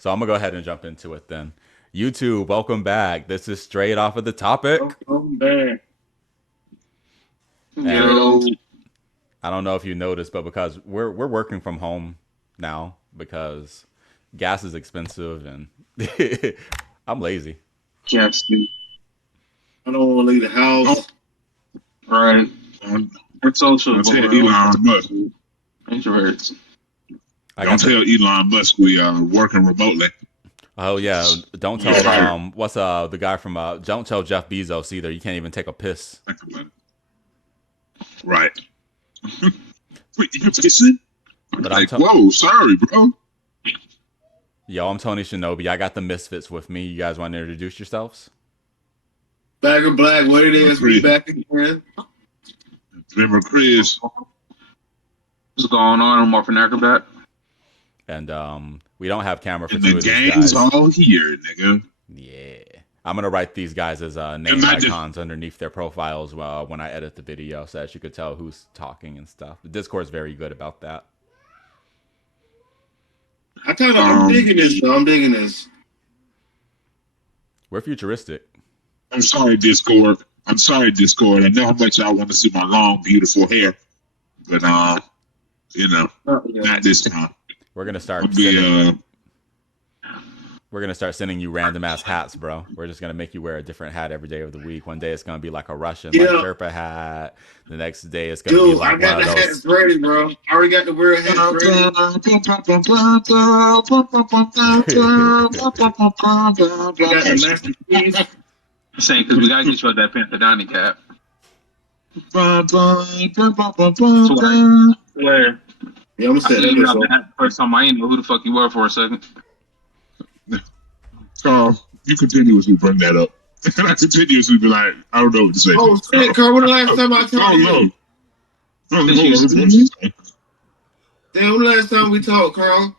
So I'm gonna go ahead and jump into it then. YouTube, welcome back. This is straight off of the topic, Welcome back. and Yo, I don't know if you noticed, but because we're working from home now because gas is expensive and I'm lazy. Justin. I don't want to leave the house. Right. We're social. Don't but tell we're Elon Musk. introverts. I Don't got the, tell Elon Musk we are working remotely. oh yeah, don't tell what's the guy from don't tell Jeff Bezos either. You can't even take a piss. Think about it. Right. Wait, you pissing? I'm But I'm like, t- whoa, sorry, bro. Yo, I'm Tony Shinobi. I got the Misfits with me. You guys want to introduce yourselves? Bag of Black, what it is, we back again. Remember Chris? What's going on? I'm Morphin Acrobat. And we don't have camera for And two the of these gang's guys. all here, nigga. Yeah. I'm going to write these guys as name And I just- icons underneath their profiles when I edit the video so that you could tell who's talking and stuff. The Discord's very good about that. I'm digging this, though. I'm digging this. We're futuristic. I'm sorry, Discord. I'm sorry, Discord. I know how much y'all want to see my long, beautiful hair, but not this time. We're going to start I'll be sending you random ass hats, bro. We're just going to make you wear a different hat every day of the week. One day it's going to be like a Russian like Sherpa hat. The next day it's going to be Dude, I like got one the of hats those. ready, bro. I already got the wear hats ready. I got the masterpiece. Saying because we gotta get you that Panther Donnie cap. Where Yeah, I'm I set seen you this out up. that first time, I didn't know who the fuck you were for a second. Carl, you continuously bring that up. And I continuously be like, I don't know what to say. Oh, shit, Carl, when the last time I talked to Oh, you? no. Oh, no. Damn, when the last time we talked, Carl?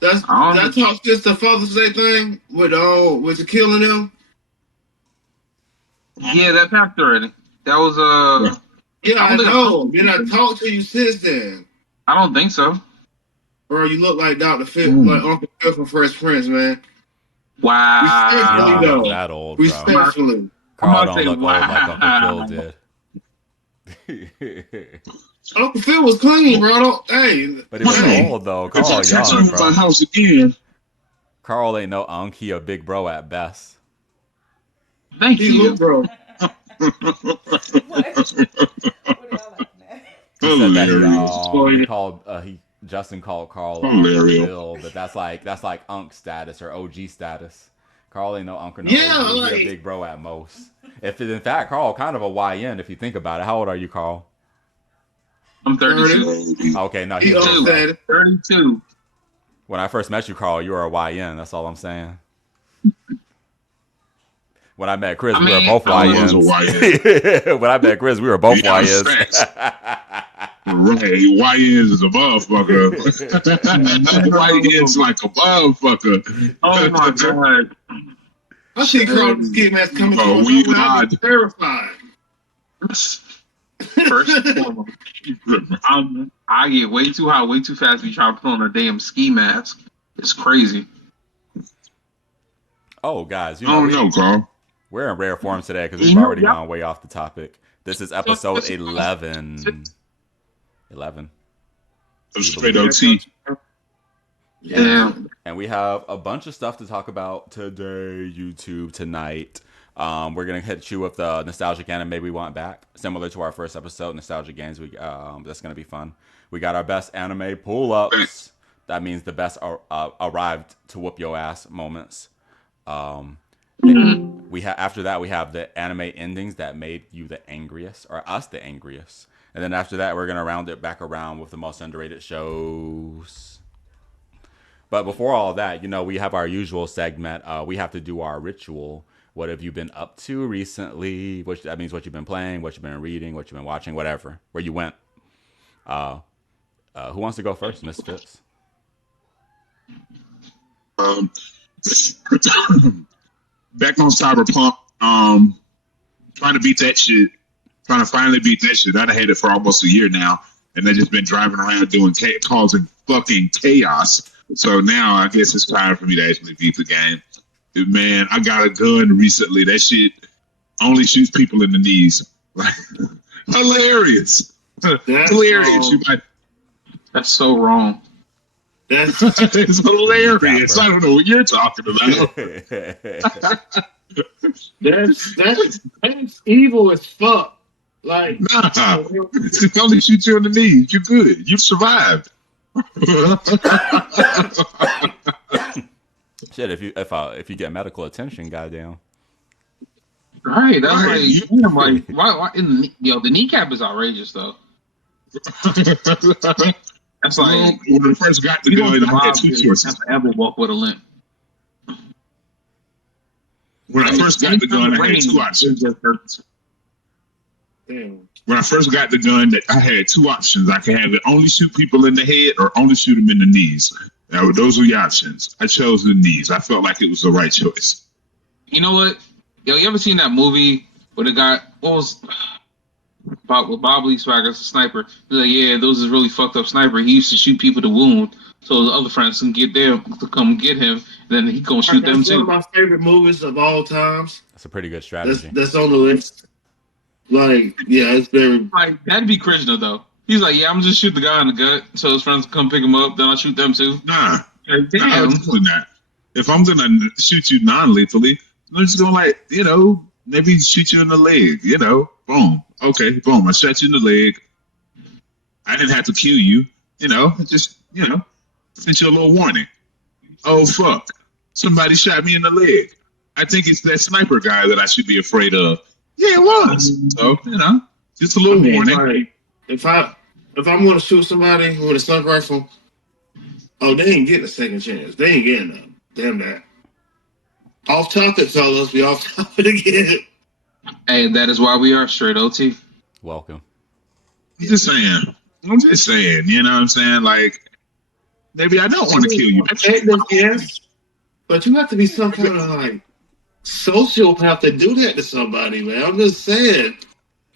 That talk just the Father's Day thing with Shaquille and them? Yeah, that passed already. That was Yeah, I I don't know. Then I talked to you since then. I don't think so. Bro, you look like Dr. Phil, like Uncle Phil from Fresh Prince, man. You Wow. don't look that old, bro. Respectfully. Carl I'm don't about to look say, old like wow. Uncle Phil did. Uncle Phil was clean, bro. Hey. But he was Hey, old though. If Carl I catch young, up my bro. house again, Carl ain't no unk. He a big bro at best. Thank He you. look, bro. He said that hilarious. Justin called Carl Hilarious. Phil, but that's like unk status or OG status. Carl ain't no unk or no Yeah, OG. like- He a big bro at most. In fact, Carl kind of a YN if you think about it. How old are you, Carl? I'm 32. Okay, no, He he's big, bro. said, 32. When I first met you, Carl, you were a YN. That's all I'm saying. When I met Chris, we were both I was a YNs. When I met Chris, we were both Yeah, YNs. facts. Right, YNs is a motherfucker. YNs like a motherfucker. Oh my god. I see Carl ski mask coming Oh, to we us. I'm lied. terrified. First and foremost, I get way too high, way too fast when you try to put on a damn ski mask. It's crazy. Oh, guys, I don't know, Carl. we're in rare form today because we've already gone way off the topic. This is episode 11. 11. Straight OT. Yeah. And we have a bunch of stuff to talk about today, YouTube, tonight. We're going to hit you with the nostalgic anime we want back. Similar to our first episode, Nostalgic Games. That's going to be fun. We got our best anime pull-ups. That means the best arrived to whoop your ass moments. After that, we have the anime endings that made you the angriest, or us the angriest. And then after that, we're going to round it back around with the most underrated shows. But before all that, we have our usual segment. We have to do our ritual. What have you been up to recently? Which that means what you've been playing, what you've been reading, what you've been watching, whatever. Where you went. Who wants to go first, Misfits? Back on Cyberpunk, trying to beat that shit. Trying to finally beat that shit. I've had it for almost a year now, and I've just been driving around causing fucking chaos So now I guess it's time for me to actually beat the game. Man, I got a gun recently. That shit only shoots people in the knees. Like, hilarious. Hilarious. You might. That's so wrong. That's It's hilarious. I don't know what you're talking about. that's evil as fuck. Like, Nah, it only shoots you in the knees. You're good. You've survived. Shit, if you get medical attention, goddamn. Right. That's Right. like why the kneecap is outrageous though. That's like When I first got the you don't gun, I had two have choices. to ever walk with a limp. When I first got the gun, I had two It options. just hurts. damn. When I first got the gun, I had two options. I could have it only shoot people in the head or only shoot them in the knees. Now, those were the options. I chose the knees. I felt like it was the right choice. You know what? Yo, you ever seen that movie where the guy with Bob Lee Swagger as a sniper? He's like, yeah, those is really fucked up sniper. He used to shoot people to wound, so the other friends can get there to come get him. Then he gonna shoot them That's one too. of my favorite movies of all times. That's a pretty good strategy. That's on the list. Like, yeah, it's very. Like that'd be Krishna though. He's like, yeah, I'm just shoot the guy in the gut, so his friends come pick him up. Then I shoot them too. Nah, Like, nah, damn. I'm doing that. If I'm gonna shoot you non-lethally, I'm just gonna maybe shoot you in the leg. Boom. Okay, boom. I shot you in the leg. I didn't have to kill you. Just sent you a little warning. Oh fuck! Somebody shot me in the leg. I think it's that sniper guy that I should be afraid of. Yeah, it was. So just a little warning. Like, if I'm gonna shoot somebody with a sniper rifle, oh, they ain't getting a second chance. They ain't getting none. Damn that. Off topic, fellas. We off topic again. Hey, that is why we are straight OT. Welcome. I'm just saying. You know what I'm saying? Like, maybe I don't want to kill you. Yes, but you have to be some kind of like sociopath to do that to somebody, man. I'm just saying.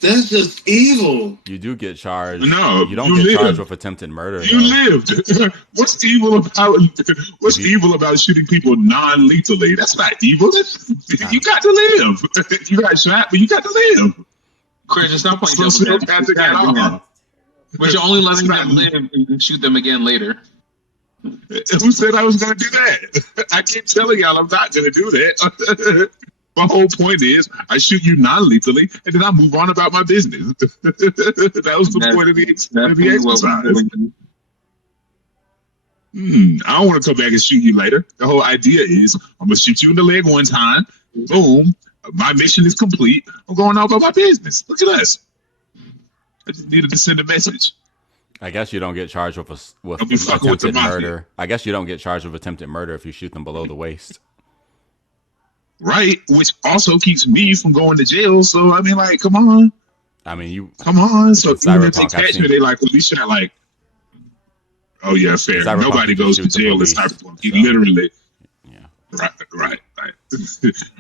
That's just evil. You do get charged. No, you don't get charged with attempted murder. You though. lived. What's evil about shooting people non-lethally? That's not evil. You got to live. You got shot, but you got to live. Chris, just stop playing So devil's psychopathic advocate. at all. But you're only letting It's not- them live and you can shoot them again later. Who said I was going to do that? I keep telling y'all I'm not going to do that. My whole point is I shoot you non-lethally and then I move on about my business. That was the point of the exercise. I don't want to come back and shoot you later. The whole idea is I'm going to shoot you in the leg one time. Boom. My mission is complete. I'm going on about my business. Look at us. I just needed to send a message. I guess you don't get charged with Don't be fucking with the attempted mafia. murder. I guess you don't get charged with attempted murder if you shoot them below the waist. Right, which also keeps me from going to jail. So I mean, like, come on. Come on. So even if they catch me, they like, well, we shot like, oh yeah, fair. Cyberpunk, Nobody you goes to shoot the jail in police, Cyberpunk. He so. literally, Yeah. right.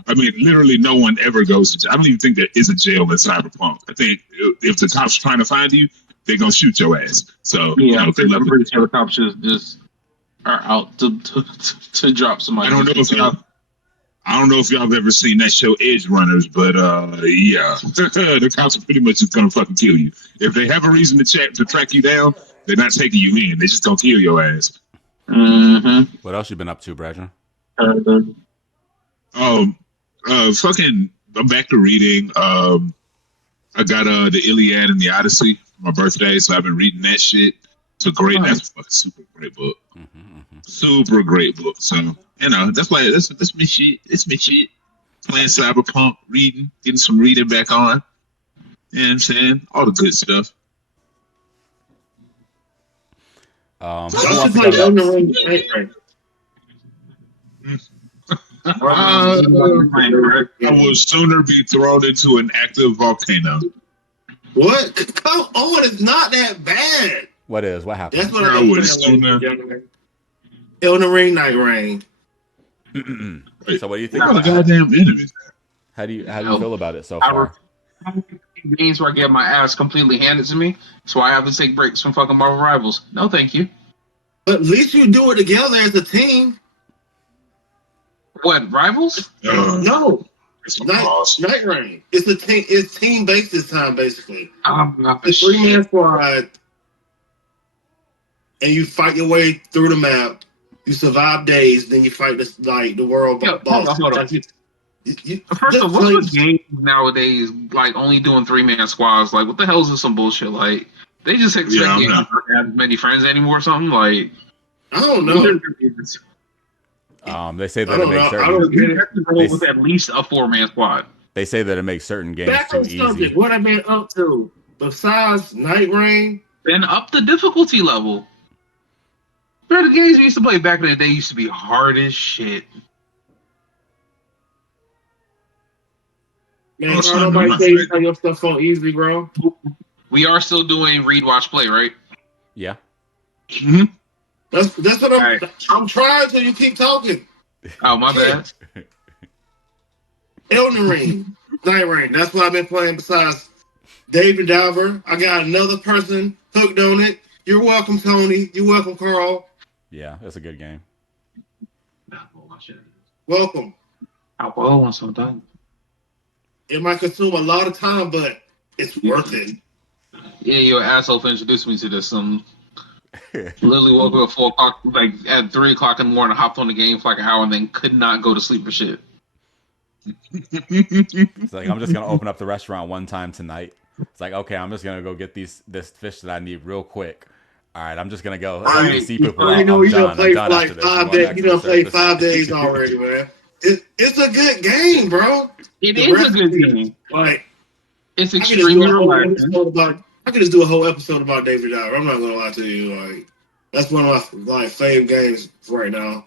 I mean, literally, no one ever goes to jail. I don't even think there is a jail in Cyberpunk. I think if the cops are trying to find you, they're gonna shoot your ass. So Yeah, they I'm love pretty it. sure the cops just are out to drop somebody. I don't know if y'all have ever seen that show Edge Runners, but yeah, the cops are pretty much just gonna fucking kill you. If they have a reason to track you down, they're not taking you in. They just gonna kill your ass. Mm-hmm. What else you been up to, Brethren? Fucking, I'm back to reading. I got the Iliad and the Odyssey for my birthday, so I've been reading that shit. It's a great, that's a fucking super great book. Super great book. So that's my shit. It's my shit. Playing Cyberpunk, reading, getting some reading back on. You know what I'm saying? All the good stuff. Who wants That's to like go on the next? ring. I will sooner be thrown into an active volcano. What? Come on, it's not that bad. What is? What happened? That's what I I'm would saying. sooner. Elden Ring, Night Rain. So what do you think? What a About it? goddamn enemy. How do you feel about it so far? Games where I get my ass completely handed to me, so I have to take breaks from fucking Marvel Rivals. No, thank you. But at least you do it together as a team. What, Rivals? No, It's a night pause. night rain. It's a team. It's team based this time, basically. Oh, The 3-man squad, and you fight your way through the map. You survive days, then you fight the world Yo, boss. hold on. Like, you First just of all, what's play- with games nowadays? Like only doing 3-man squads. Like, what the hell is this some bullshit? Like, they just expect Yeah, I'm games not- not to have as many friends anymore or something. Like, I don't know. They say I that it don't makes know. I certain. don't You get have to go with at least a 4-man squad. They say that it makes certain games Back too on subject. easy. What I've been up to besides night rain. Then up the difficulty level. Bro, the games we used to play back in the day used to be hard as shit. Man, Oh, bro, son, nobody I'm say you not play your stuff on easy, bro. We are still doing read, watch, play, right? Yeah. Mhm. That's what I'm. Right. I'm trying to. You keep talking. Oh, my bad. Elden Ring, Night Rain. That's what I've been playing. Besides David Diver, I got another person hooked on it. You're welcome, Tony. You're welcome, Carl. Yeah, that's a good game. Welcome. I will once I'm done. It might consume a lot of time, but it's worth it. Yeah, your asshole introduced me to this. Literally woke up at 4 o'clock, like at 3 o'clock in the morning, hopped on the game for like an hour, and then could not go to sleep for shit. It's like I'm just gonna open up the restaurant one time tonight. It's like, okay, I'm just gonna go get this fish that I need real quick. All right, I'm just gonna go. If I need to see people You out, know, I'm you done done. played I'm for done like after this. I'm 5 going days. back You to the done played surface. 5 days already, man. It's a good game, bro. It The is a good recipe, game. Like It's I could just extremely do a whole relaxing. episode about. I could just do a whole episode about David Diver. I'm not gonna lie to you. Like that's one of my fave games right now.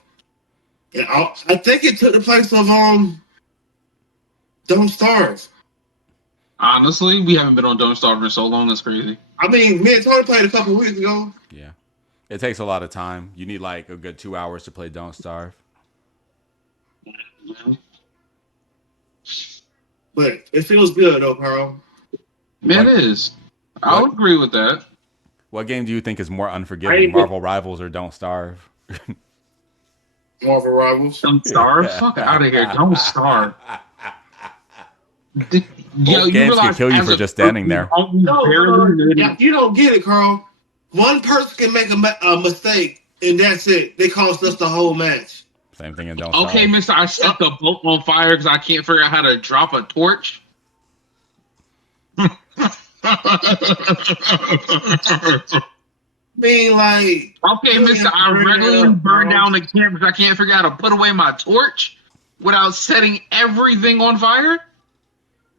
And I think it took the place of Don't Starve. Honestly, we haven't been on Don't Starve in so long. It's crazy. I mean, me and Tony played a couple weeks ago, Yeah, it takes a lot of time. You need like a good 2 hours to play Don't Starve. but it feels good though, Carl. Man, What- it is. I would agree with that. What game do you think is more I unforgiving, ain't- Marvel Rivals or Don't Starve? Marvel Rivals. Don't starve. Fuck out of here. Don't starve. Both games can kill you as for a just standing person, there. Yeah, you don't get it, Carl. One person can make a mistake, and that's it. They cost us the whole match. Same thing in Don't Starve. Okay, mister, I set the boat on fire because I can't figure out how to drop a torch. I mean, like, Okay, mister, I regularly burn down the camp because I can't figure out how to put away my torch without setting everything on fire.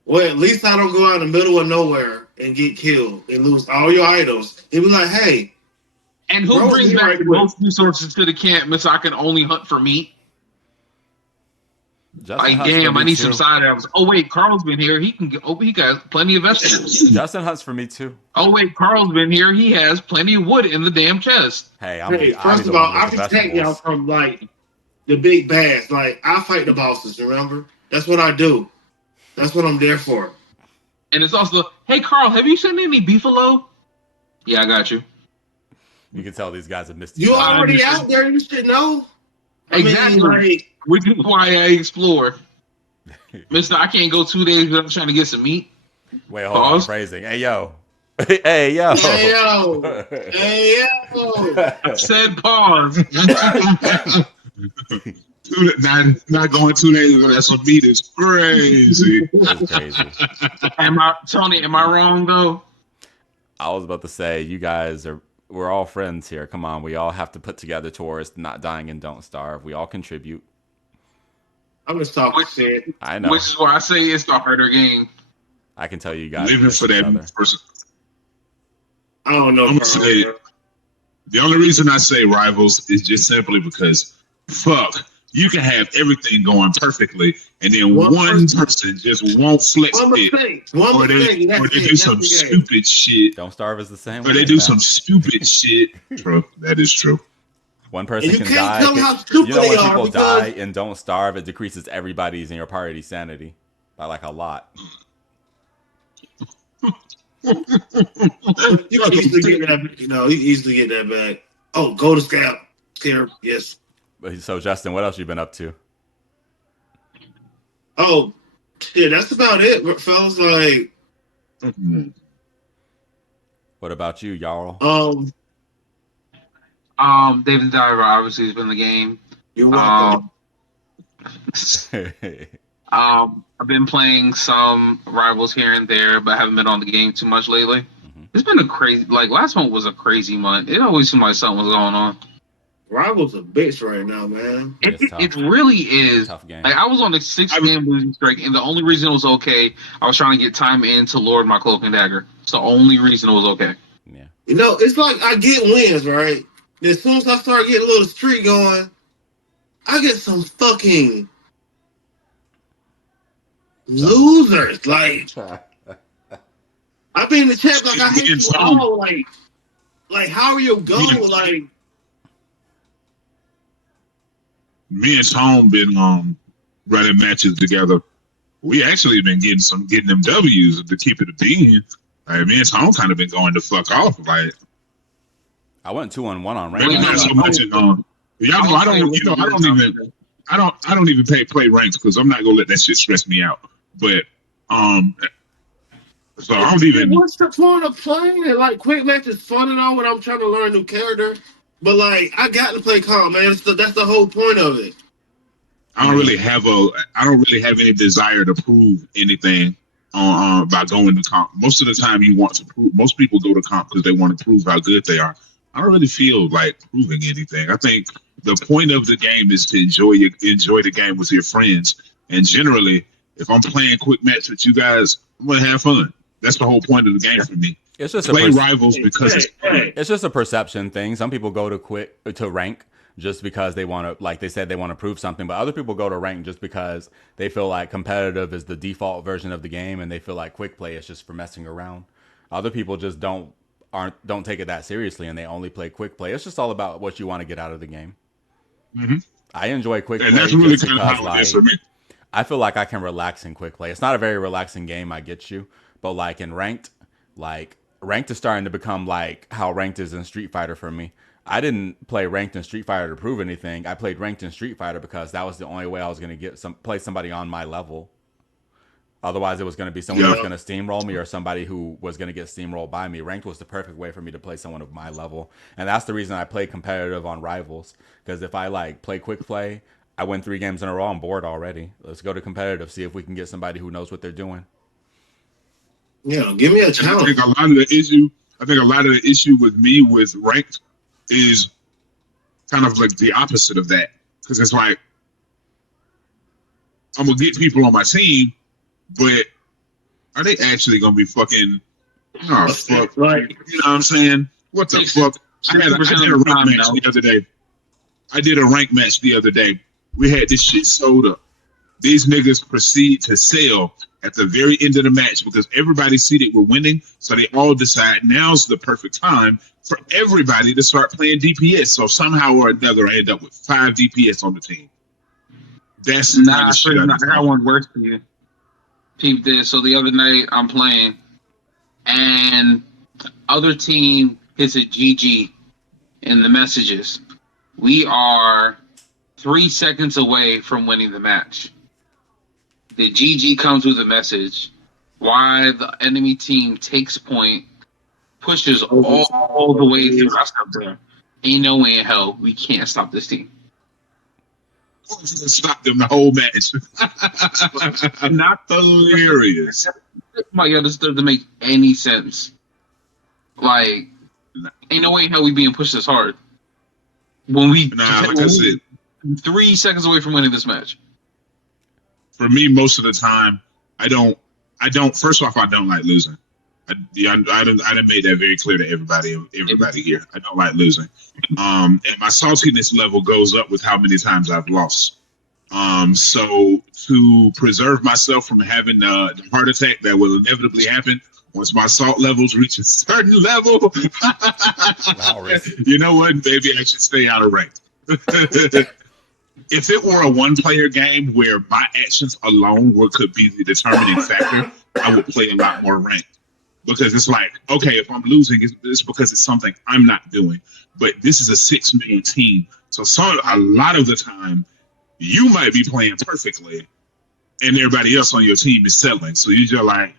well, at least I don't go out in the middle of nowhere and get killed and lose all your items. It'd be like, hey, And who Bro, brings you're back right the quick. most resources to the camp, mister? I can only hunt for meat. Justin Like, hunts for damn, me I need too. some side apples. Oh wait, Carl's been here. He can get. Oh, he got plenty of vegetables. Justin hunts for me too. Oh wait, Carl's been here. He has plenty of wood in the damn chest. Hey, I'm hey, the, first I'm of the all, one I with the protect y'all vegetables. from like the big bads. Like I fight the bosses. Remember, that's what I do. That's what I'm there for. And it's also, hey Carl, have you sent any beefalo? Yeah, I got you. You can tell these guys have missed You each other. already out there. You should know. Exactly. I mean, like, Which is why I explore. Mister, I can't go 2 days without trying to get some meat. Wait, hold on, Pause. phrasing. Hey, yo. Hey, yo. hey yo, hey yo. Said pause. Not going 2 days without some meat is crazy. That's crazy. Tony, am I wrong though? I was about to say, you guys we're all friends here. Come on, we all have to put together towards not dying and Don't Starve. We all contribute. I'm just talking shit. I know. Which is why I say it's the harder game. I can tell you guys. Living miss for each that other. person. I don't know. I'm gonna Carl. say the only reason I say rivals is just simply because fuck, you can have everything going perfectly, and then One one person- person just won't flex One it, mistake. One or mistake. they That's do it. some That's the game. stupid shit, Don't Starve is the same or way. they do man. some stupid shit. True, that is true. One person And you can can't die. tell how stupid You know they when are people because- die and Don't Starve, it decreases everybody's in your party's sanity by like a lot. You can easily get that. You know, you can easily get that back. Oh, Golden Scarab. Yes. So Justin, what else you been up to? Oh, yeah, that's about it, fellas. Like, What about you, y'all? David Diver obviously has been the game. You're welcome. I've been playing some Rivals here and there, but haven't been on the game too much lately. Mhm. It's been a crazy, like last month was a crazy month. It always seemed like something was going on. Rivals a bitch right now, man. It's tough. It really is. Tough game. Like I was on a 6-game losing streak, and the only reason it was okay, I was trying to get time in to lord my cloak and dagger. It's the only reason it was okay. Yeah. You know, it's like I get wins, right? And as soon as I start getting a little streak going, I get some fucking losers. Like, I be in the chat like I hate you all. Like how are you going? Like, me and Tom been running matches together. We actually been getting them W's to keep it a bean. Like, me and Tom kind of been going to fuck off. Like, I went 2-1 on maybe rank. not so much in y'all know I don't even play ranks because I'm not gonna let that shit stress me out. But so I don't even. What's the point of playing it? Like, quick match is fun and all when I'm trying to learn a new character. But like, I got to play calm, man. That's the whole point of it. I don't really have any desire to prove anything by going to comp. Most of the time, you want to prove. Most people go to comp because they want to prove how good they are. I don't really feel like proving anything. I think the point of the game is to enjoy the game with your friends. And generally, if I'm playing quick match with you guys, I'm gonna have fun. That's the whole point of the game for me. It's just Play Rivals because it's fun. It's just a perception thing. Some people go to rank just because they want to, like they said, they want to prove something. But other people go to rank just because they feel like competitive is the default version of the game, and they feel like quick play is just for messing around. Other people just don't take it that seriously, and they only play quick play. It's just all about what you want to get out of the game. Mm-hmm. I enjoy quick play And that's really just kind of because, how it is for me. I feel like I can relax in quick play. It's not a very relaxing game, I get you, but like in ranked is starting to become like how ranked is in Street Fighter for me. I didn't play ranked in Street Fighter to prove anything. I played ranked in Street Fighter because that was the only way I was going to play somebody on my level. Otherwise, it was going to be someone who was going to steamroll me or somebody who was going to get steamrolled by me. Ranked was the perfect way for me to play someone of my level. And that's the reason I play competitive on Rivals. Because if I like play quick play, I win 3 games in a row, I'm bored already. Let's go to competitive, see if we can get somebody who knows what they're doing. Yeah, give me a challenge. I think a lot of the issue with me with ranked is kind of like the opposite of that. Because it's like, I'm going to get people on my team, but are they actually going to be fucking, oh, fuck. Right. You know what I'm saying? What the fuck? I did a rank match the other day. We had this shit sold up. These niggas proceed to sell at the very end of the match because everybody see that we're winning. So they all decide now's the perfect time for everybody to start playing DPS. So somehow or another, I end up with 5 DPS on the team. That's I got one worse for you. Peep this. So the other night I'm playing, and the other team hits a GG in the messages. We are 3 seconds away from winning the match. The GG comes with a message. Why the enemy team takes point, pushes all the way to us up there. Ain't no way in hell we can't stop this team. Stop them the whole match. Not hilarious. My God, this doesn't make any sense. Like, ain't no way in hell we being pushed this hard. Like I said, 3 seconds away from winning this match. For me, most of the time, I don't. First off, I don't like losing. I done made that very clear to everybody here. I don't like losing. And my saltiness level goes up with how many times I've lost. So to preserve myself from having the heart attack that will inevitably happen once my salt levels reach a certain level, you know what? Maybe I should stay out of rank. If it were a one-player game where my actions alone could be the determining factor, I would play a lot more ranked. because it's like, okay, if I'm losing, it's because it's something I'm not doing. But this is a 6-man team, so a lot of the time you might be playing perfectly, and everybody else on your team is settling. So you're just like,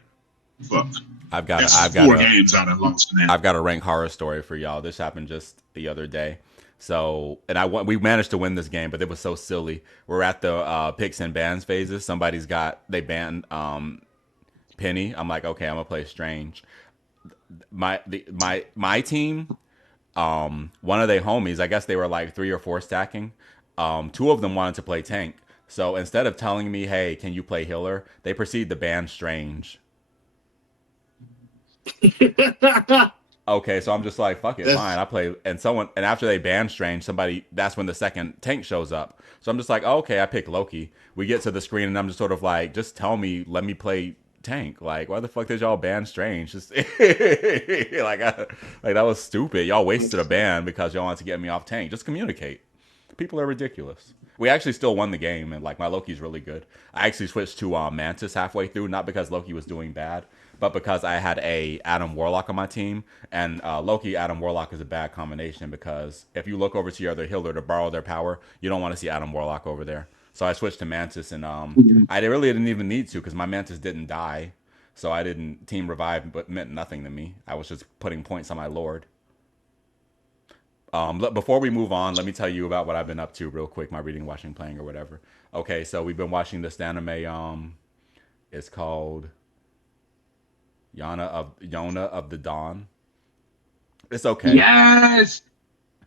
fuck. I've got That's 4 games out of lost now. I've got a rank horror story for y'all. This happened just the other day. So, and we managed to win this game, but it was so silly. We're at the picks and bans phases. They banned Penny. I'm like, okay, I'm gonna play Strange. My team, one of their homies, I guess they were like 3 or 4 stacking. 2 of them wanted to play tank. So instead of telling me, hey, can you play healer, they proceed to ban Strange. Okay, so I'm just like, fuck it, fine. I play, and after they ban Strange, that's when the second tank shows up. So I'm just like, oh, okay, I pick Loki. We get to the screen, and I'm just sort of like, just tell me, let me play tank. Like, why the fuck did y'all ban Strange? Just like that was stupid. Y'all wasted a ban because y'all wanted to get me off tank. Just communicate. People are ridiculous. We actually still won the game, and like my Loki's really good. I actually switched to Mantis halfway through, not because Loki was doing bad, but because I had a Adam Warlock on my team, and Loki Adam Warlock is a bad combination because if you look over to your other healer to borrow their power, you don't want to see Adam Warlock over there. So I switched to Mantis, and I really didn't even need to because my Mantis didn't die, so I didn't team revive, but meant nothing to me. I was just putting points on my Lord. Before we move on, let me tell you about what I've been up to real quick, my reading, watching, playing, or whatever. Okay, so we've been watching this anime. It's called Yona of the Dawn. It's okay. Yes!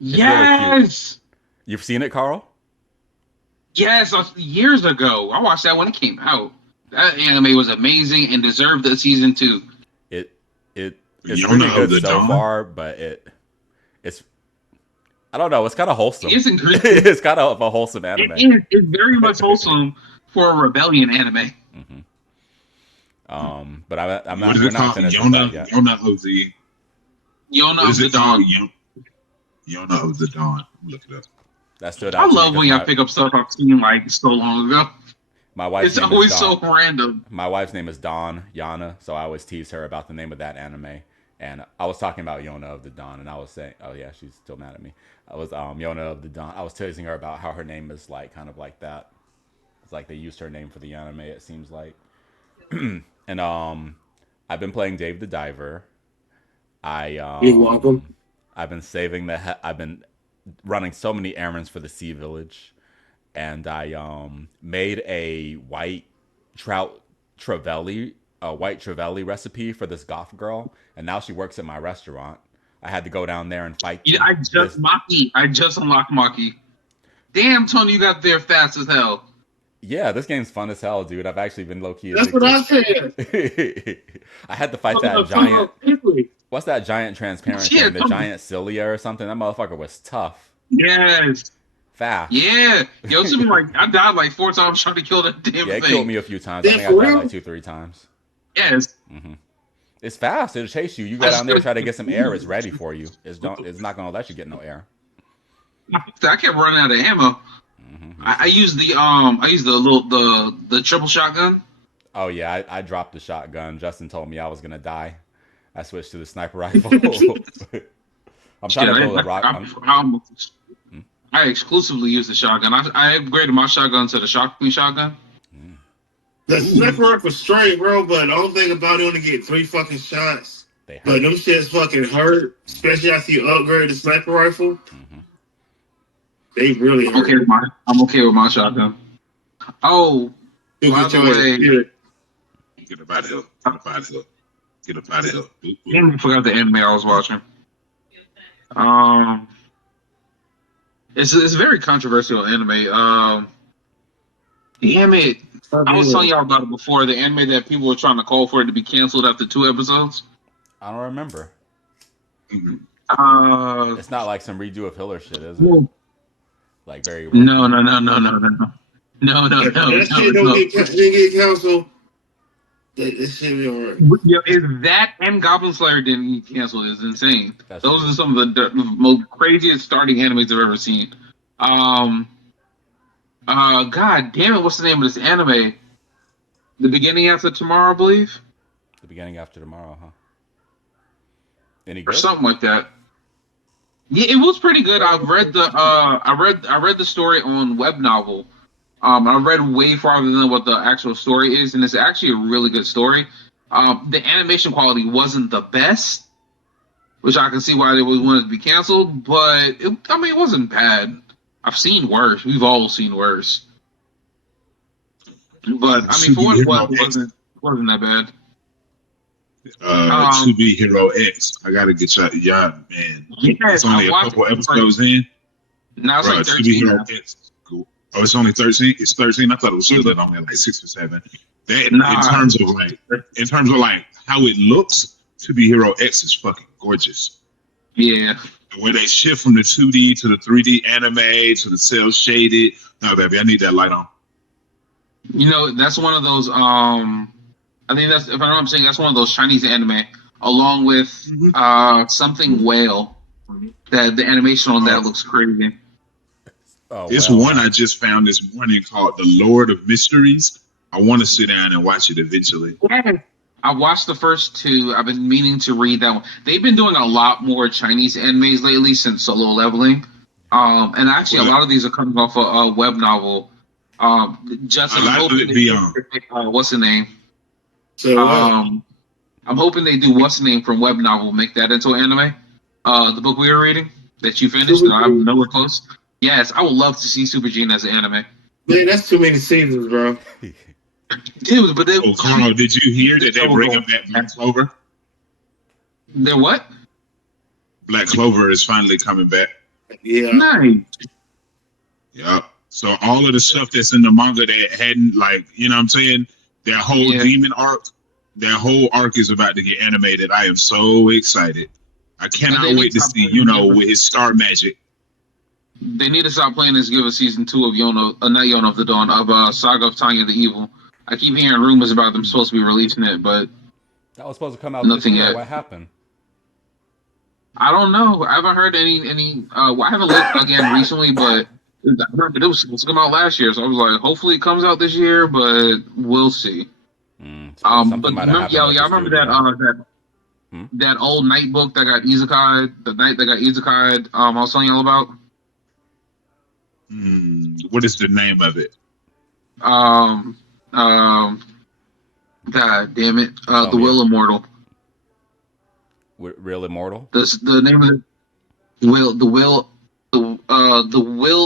Really cute. You've seen it, Carl? Yes, years ago. I watched that when it came out. That anime was amazing and deserved a season 2. It's really good so far, but it's I don't know. It's kind of wholesome. It's kind of a wholesome anime. It's very much wholesome for a rebellion anime. Mm-hmm. But I'm not. We're not finished with that yet. Yona of the Dawn. Yona of the Dawn. Look it up. That stood out. I love when y'all pick up stuff I've seen like so long ago. My wife's it's always so random. My wife's name is Dawn Yana, so I always tease her about the name of that anime. And I was talking about Yona of the Dawn, and I was saying, oh yeah, she's still mad at me. I was Yona of the Dawn. I was teasing her about how her name is like kind of like that. It's like they used her name for the anime. It seems like. And I've been playing Dave the Diver. You're welcome. I've been saving I've been running so many errands for the Sea Village, and I made a white trevally recipe for this goth girl, and now she works at my restaurant. I had to go down there and fight. I just unlocked Maki. Damn, Tony, you got there fast as hell. Yeah, this game's fun as hell, dude. I've actually been low-key addicted. That's what I said. I had to fight that giant. What's that giant transparent thing? The giant cilia or something? That motherfucker was tough. Yes. Fast. Yeah. Yo, it's like I died like 4 times trying to kill that damn thing. Yeah, it killed me a few times. I think I died like 2-3 times. Yes. Mm-hmm. It's fast. It'll chase you. You go down there, try to get some air. It's ready for you. It's not gonna let you get no air. I kept running out of ammo. Mm-hmm. I used the triple shotgun. Oh yeah, I dropped the shotgun. Justin told me I was gonna die. I switched to the sniper rifle. I'm trying to build a rock. I exclusively use the shotgun. I upgraded my shotgun to the shotgun. The sniper rifle was straight, bro, but the only thing about it, only get 3 fucking shots. But them shits fucking hurt, especially after you upgrade the sniper rifle. Mm-hmm. They really hurt. I'm okay with my shotgun. Oh, by the way, get up out of here. Get up out of here. I forgot the anime I was watching. It's a very controversial anime. Damn it. I was telling y'all about it before, the anime that people were trying to call for it to be canceled after 2 episodes. I don't remember. Mm-hmm. It's not like some redo of Hiller shit, is it? Like very. No. That shit didn't get canceled. This shit be alright. Is that and Goblin Slayer didn't get canceled is insane. Those are some of the most craziest starting animes I've ever seen. God damn it, what's the name of this anime? The Beginning After Tomorrow, I believe? The Beginning After Tomorrow, huh? Any or good? something like that. Yeah, it was pretty good. I read the story on web novel. I read way farther than what the actual story is, and it's actually a really good story. The animation quality wasn't the best, which I can see why they would want it to be canceled. But it wasn't bad. I've seen worse. We've all seen worse. But I mean, for what it was, Superhero X. it wasn't that bad. Um, Superhero X. I gotta get y'all, man. It's yes, only I a watched couple it. episodes in. Now it's Bro, like 13 now. Superhero X. Cool. Oh, it's only 13. It's 13. I thought it was still at only like 6 or 7. That Nah, in terms of like how it looks, Superhero X is fucking gorgeous. yeah. The way they shift from the 2D to the 3D anime to the cell shaded. No, baby, I need that light on. You know, that's one of those. I think that's, if I'm not mistaken, that's one of those Chinese anime, along with something whale. That the animation on that looks crazy. Oh, It's well. one I just found this morning called The Lord of Mysteries. I want to sit down and watch it eventually. I watched the first two. I've been meaning to read that one. They've been doing a lot more Chinese animes lately since Solo Leveling. And actually, a lot of these are coming off a web novel. Justin, I'm hoping what's the name? So what? I'm hoping they do what's the name from web novel, make that into an anime. The book we were reading that you finished, and I'm nowhere close. Yes, I would love to see Super Gene as an anime. Man, that's too many seasons, bro. Dude, but they, Oh, Carl, did you hear that they're bringing back Black Clover? They're what? Black Clover is finally coming back. Yeah. Nice. Yep. So all of the stuff that's in the manga that hadn't, like, you know what I'm saying? That whole demon arc, that whole arc is about to get animated. I am so excited. I cannot wait to see, with his star magic. They need to stop playing this. Give a season 2 of not Yona of the Dawn, of Saga of Tanya the Evil. I keep hearing rumors about them supposed to be releasing it, but that was supposed to come out nothing this year. yet. What happened? I don't know. I haven't heard any. I haven't looked again recently, but I heard that it was supposed to come out last year. So I was like, hopefully it comes out this year, but we'll see. But remember, I remember that old night book that got isekai, the night that got isekai. I was telling y'all about. What is the name of it? God damn it! The Will Immortal. Real Immortal. The name of the Will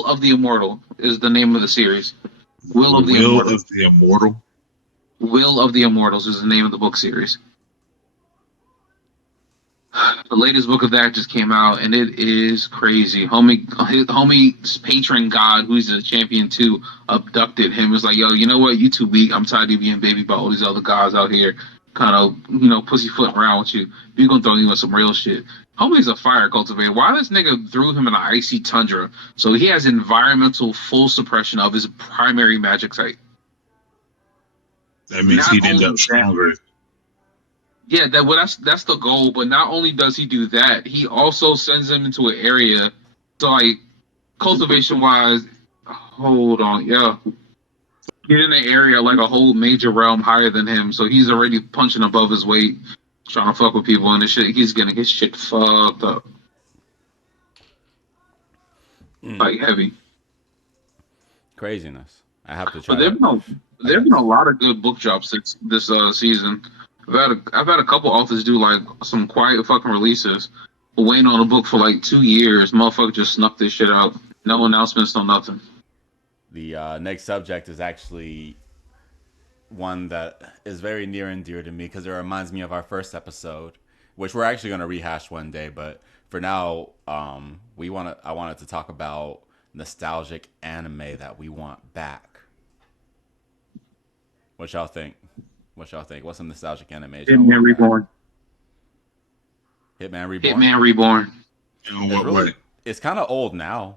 of the Immortal is the name of the series. Will of the Immortal. Will of the Immortals is the name of the book series. The latest book of that just came out, and it is crazy. Homie's patron god, who's a champion too, abducted him. It's like, yo, you know what? You too weak. I'm tired of you being baby by all these other gods out here, kind of, pussyfooting around with you. We're gonna throw you in some real shit. Homie's a fire cultivator. Why this nigga threw him in an icy tundra? So he has environmental full suppression of his primary magic type. That means he'd end up stronger. Yeah, that's the goal. But not only does he do that, he also sends him into an area. So like cultivation wise, hold on, yeah. He's in an area like a whole major realm higher than him, so he's already punching above his weight, trying to fuck with people and this shit. He's getting his shit fucked up, like heavy craziness. I have to try. But there've been a lot of good book drops this season. I've had a couple authors do like some quiet fucking releases, waiting on a book for like 2 years. Motherfucker just snuck this shit out. No announcements, no nothing. The next subject is actually one that is very near and dear to me because it reminds me of our first episode, which we're actually going to rehash one day. But for now, I wanted to talk about nostalgic anime that we want back. What y'all think? What's some nostalgic anime? Hitman Reborn. Hitman Reborn. In what way? It's kind of old now.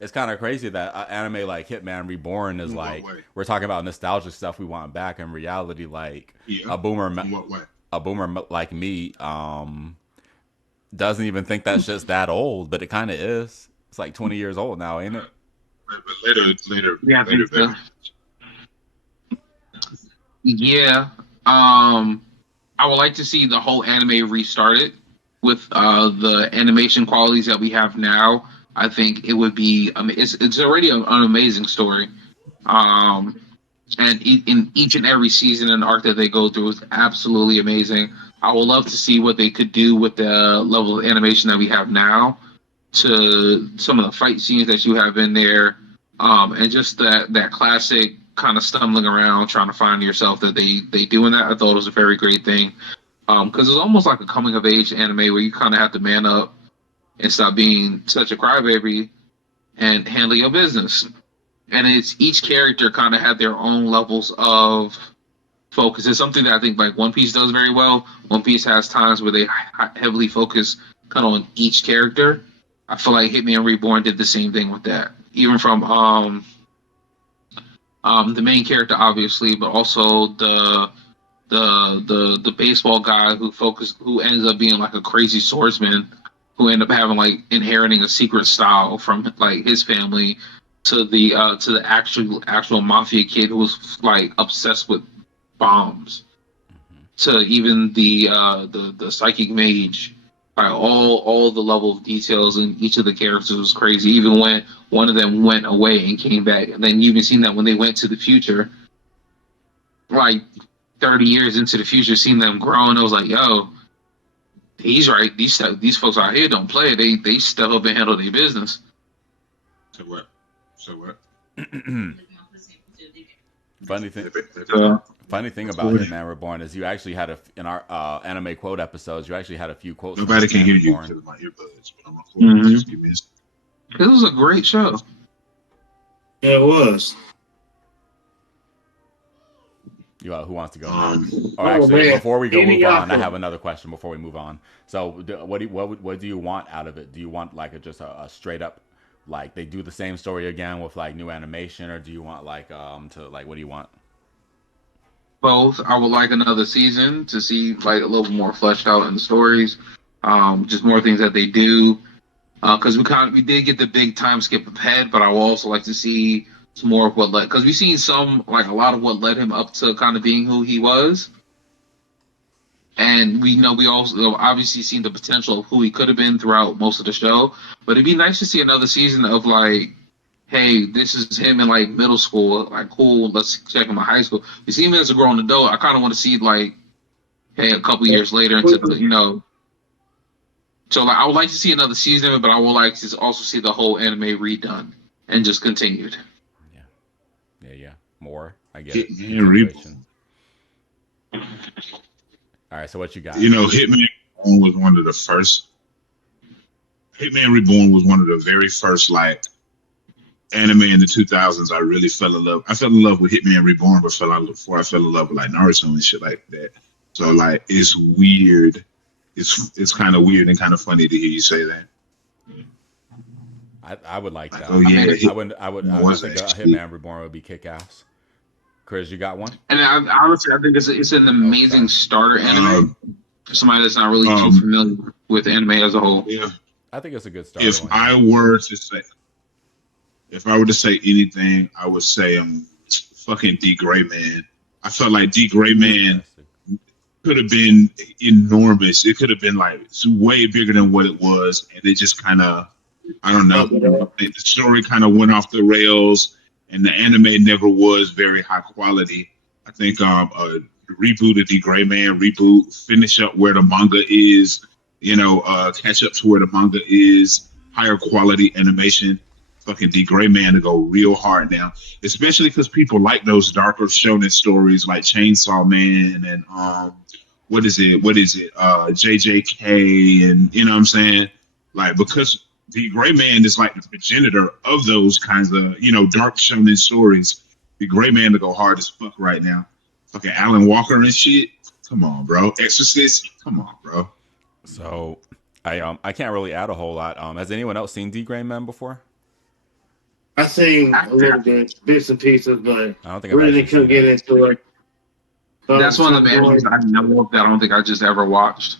It's kind of crazy that anime like Hitman Reborn is like we're talking about nostalgic stuff we want back. In reality, like a boomer like me doesn't even think that shit's that old, but it kind of is. It's like 20 years old now, ain't it? Later. Yeah. I would like to see the whole anime restarted with the animation qualities that we have now, I think it would be. I mean, it's already an amazing story. Um, and in each and every season and arc that they go through is absolutely amazing. I would love to see what they could do with the level of animation that we have now to some of the fight scenes that you have in there, and just that classic kind of stumbling around trying to find yourself that they do in that. I thought it was a very great thing, because it's almost like a coming of age anime where you kind of have to man up and stop being such a crybaby and handle your business. And it's each character kind of had their own levels of focus. It's something that I think like One Piece does very well. One Piece has times where they heavily focus kind of on each character. I feel like Hitman Reborn did the same thing with that, even from the main character, obviously, but also the baseball guy who ends up being like a crazy swordsman, who ended up having like inheriting a secret style from like his family, to the actual mafia kid who was like obsessed with bombs, to even the psychic mage. Like all the level of details in each of the characters was crazy. Even when one of them went away and came back, and then you even seen that when they went to the future, like 30 years into the future, seeing them grow, and I was like, yo, he's right. These folks out here don't play. They step up and handle their business. So what? Funny thing about Hitman Reborn is you actually had in our anime quote episodes, you actually had a few quotes. Nobody can hear you because of my earbuds, but I'm recording. Just give me a second. It was a great show. Yeah, it was. Who wants to go? Actually, before we go move on, I have another question before we move on. So, what do you want out of it? Do you want like just a straight up, like they do the same story again with like new animation, or do you want like to like what do you want? Both. I would like another season to see like a little more fleshed out in the stories, just more things that they do. Because we did get the big time skip ahead, but I would also like to see some more of what led, because we've seen a lot of what led him up to kind of being who he was, and we also obviously seen the potential of who he could have been throughout most of the show. But it'd be nice to see another season of like, hey, this is him in like middle school, like cool, let's check him in high school. You see him as a grown adult. I kind of want to see like, hey, a couple years later into the, So like, I would like to see another season, but I would like to also see the whole anime redone and just continued. Yeah. More, I guess. All right, so what you got? Hitman Reborn was one of the first. Hitman Reborn was one of the very first like anime in the 2000s. I really fell in love. I fell in love with Hitman Reborn, before I fell in love with like Naruto and shit like that. So like, it's weird. It's kind of weird and kind of funny to hear you say that. I would like that. Oh, yeah. I think Hitman Reborn would be kick ass. Chris, you got one? And honestly, I think it's an amazing starter anime for somebody that's not really too familiar with anime as a whole. Yeah, I think it's a good starter. If I were to say anything, I would say fucking D. Gray Man. I felt like D. Gray Man could have been enormous. It could have been like way bigger than what it was, and it just kind of, I don't know. The story kind of went off the rails, and the anime never was very high quality. I think a reboot of the Gray Man finish up where the manga is, catch up to where the manga is, higher quality animation. Fucking D. Gray Man to go real hard now, especially because people like those darker shonen stories like Chainsaw Man and what is it? JJK, and you know what I'm saying? Like, because the Gray Man is like the progenitor of those kinds of, dark shonen stories. The Gray Man to go hard as fuck right now. Fucking Alan Walker and shit. Come on, bro. Exorcist. Come on, bro. So I can't really add a whole lot. Has anyone else seen D. Gray Man before? I seen a little bits and pieces, but I don't think really couldn't get into it. So that's one of the animes I know of that I don't think I just ever watched.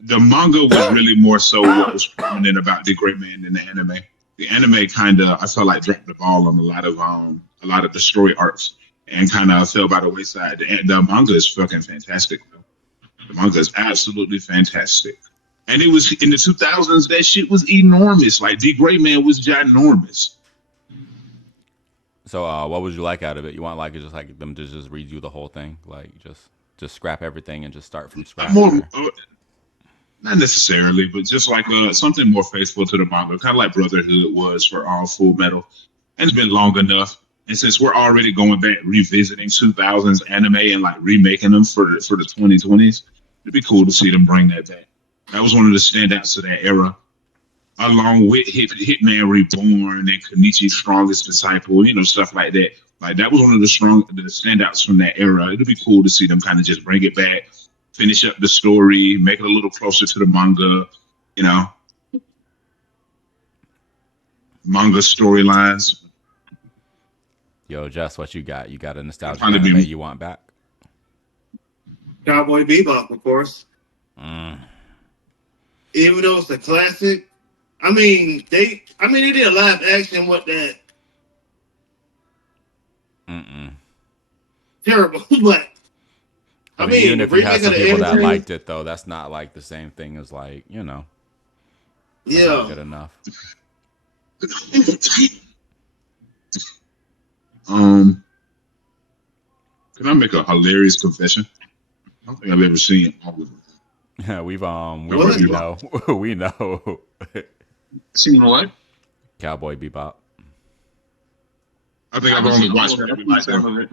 The manga was really more so what was prominent about the Gray Man than the anime. The anime kind of, I felt like, dropped the ball on a lot of the story arcs and kind of fell by the wayside. The manga is fucking fantastic, though. The manga is absolutely fantastic. And it was in the 2000s, that shit was enormous. Like, D Gray Man was ginormous. So, what would you like out of it? You want like just like them to just read you the whole thing, like just scrap everything and just start from scratch? More, not necessarily, but just like something more faithful to the manga, kind of like Brotherhood was for all Full Metal. And it's been long enough. And since we're already going back revisiting 2000s anime and like remaking them for the 2020s, it'd be cool to see them bring that back. That was one of the standouts of that era, along with Hitman Reborn and Kenichi's Strongest Disciple, stuff like that. Like that was one of the standouts from that era. It'd be cool to see them kind of just bring it back, finish up the story, make it a little closer to the manga, manga storylines. Yo, Jess, what you got? You got a nostalgic anime you want back? Cowboy Bebop, of course. Mm. Even though it's a classic, they did a live action with that. Terrible, but even if you had some people that liked it, though, that's not like the same thing as like yeah, not good enough. Can I make a hilarious confession? I don't think I've ever seen all of them. Yeah, we know. We know. Seen what? Cowboy Bebop. I think I've only watched maybe like that.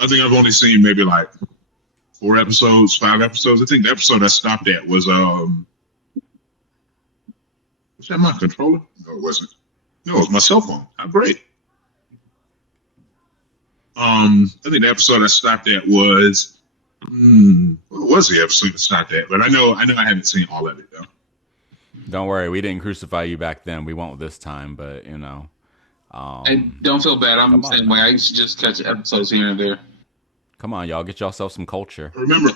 I think I've only seen maybe like 4 episodes, 5 episodes. I think the episode I stopped at was that my controller? No, it wasn't. No, it was my cell phone. How great. I think the episode I stopped at was what was the episode I stopped at? But I know I haven't seen all of it though. Don't worry, we didn't crucify you back then. We won't this time, but I don't feel bad. I'm the same way. I used to just catch episodes here and there. Come on, y'all, get yourself some culture. I remember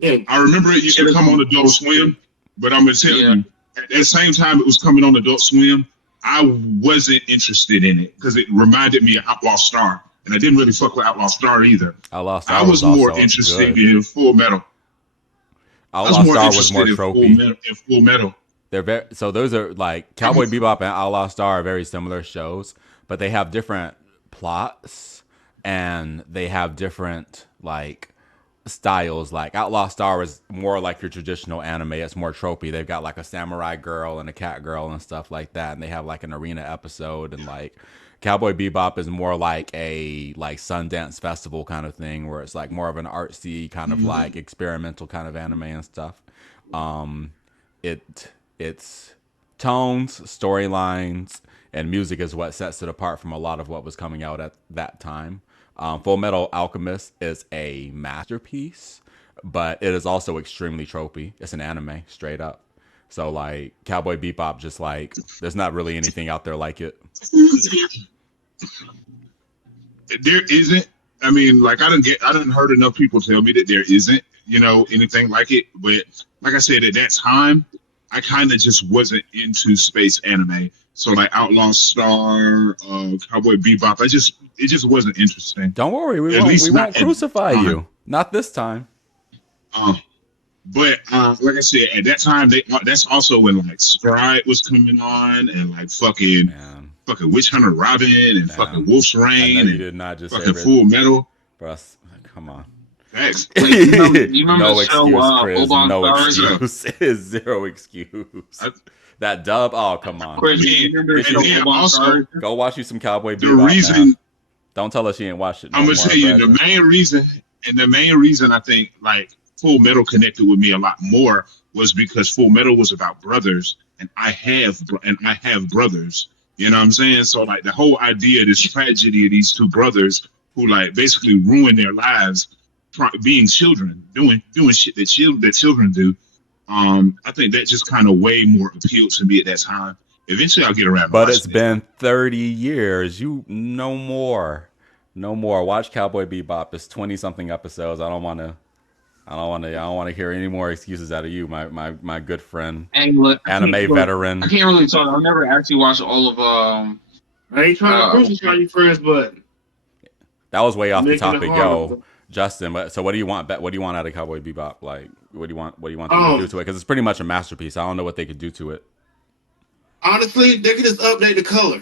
it used to come on Adult Swim, but I'm gonna tell you, at the same time it was coming on Adult Swim, I wasn't interested in it because it reminded me of Outlaw Star, and I didn't really fuck with Outlaw Star either. Outlaw Star I was more interested in Full Metal. Outlaw Star was more tropey. In Full Metal. So those are like Cowboy Bebop and Outlaw Star are very similar shows, but they have different plots and they have different like styles. Like Outlaw Star is more like your traditional anime. It's more tropey. They've got like a samurai girl and a cat girl and stuff like that, and they have like an arena episode. And like Cowboy Bebop is more like a Sundance Festival kind of thing, where it's like more of an artsy kind of like experimental kind of anime and stuff. It's tones, storylines, and music is what sets it apart from a lot of what was coming out at that time. Full Metal Alchemist is a masterpiece, but it is also extremely tropey. It's an anime, straight up. So like Cowboy Bebop, just like there's not really anything out there like it. There isn't. I mean, like I didn't heard enough people tell me that there isn't, anything like it. But like I said, at that time, I kind of just wasn't into space anime. So like Outlaw Star, Cowboy Bebop, it just wasn't interesting. Don't worry, we won't crucify you. Not this time. But like I said, at that time, that's also when like Scribe was coming on and like fucking Witch Hunter Robin and fucking Wolf's Rain and you did not just fucking Full Metal. Bro, come on. Thanks. Wait, you remember No the show, excuse, Chris. No Stars? excuse. It's zero excuse. That dub, oh come on. Chris, you remember the show also, go watch you some Cowboy Bebop. The reason, don't tell us you ain't watched it. I'm gonna tell you the main reason I think like Full Metal connected with me a lot more was because Full Metal was about brothers, and I have brothers. You know what I'm saying? So like the whole idea, this tragedy of these two brothers who like basically ruin their lives, being children, doing shit that children do. I think that just kind of way more appealed to me at that time. Eventually, I'll get around. But it's been 30 years. No more. Watch Cowboy Bebop. It's 20-something episodes. I don't want to hear any more excuses out of you, my good friend, anime veteran. I can't really talk. I've never actually watched all of. I ain't trying to crucify you first, but that was way off the topic, yo. Justin, so what do you want? What do you want out of Cowboy Bebop? Like, what do you want? What do you want them to do to it? Because it's pretty much a masterpiece. I don't know what they could do to it. Honestly, they could just update the color.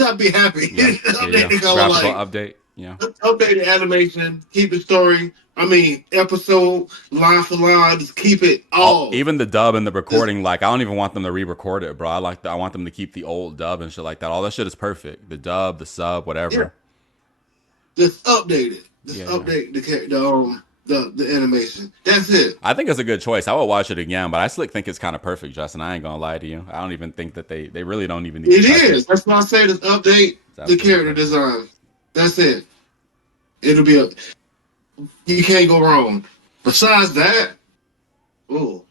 I'd be happy. Update the color, graphical like update. Yeah. update the animation, keep the story. I mean, episode line for line, just keep it all. Even the dub and the recording, like I don't even want them to re-record it, bro. I want them to keep the old dub and shit like that. All that shit is perfect. The dub, the sub, whatever. Yeah. Just update it. Just update the animation. That's it. I think it's a good choice. I would watch it again, but I still think it's kind of perfect, Justin. I ain't gonna lie to you. I don't even think that they really don't even need it to touch is. That's why I say just update the character design. That's it. It'll be you can't go wrong. Besides that, ooh.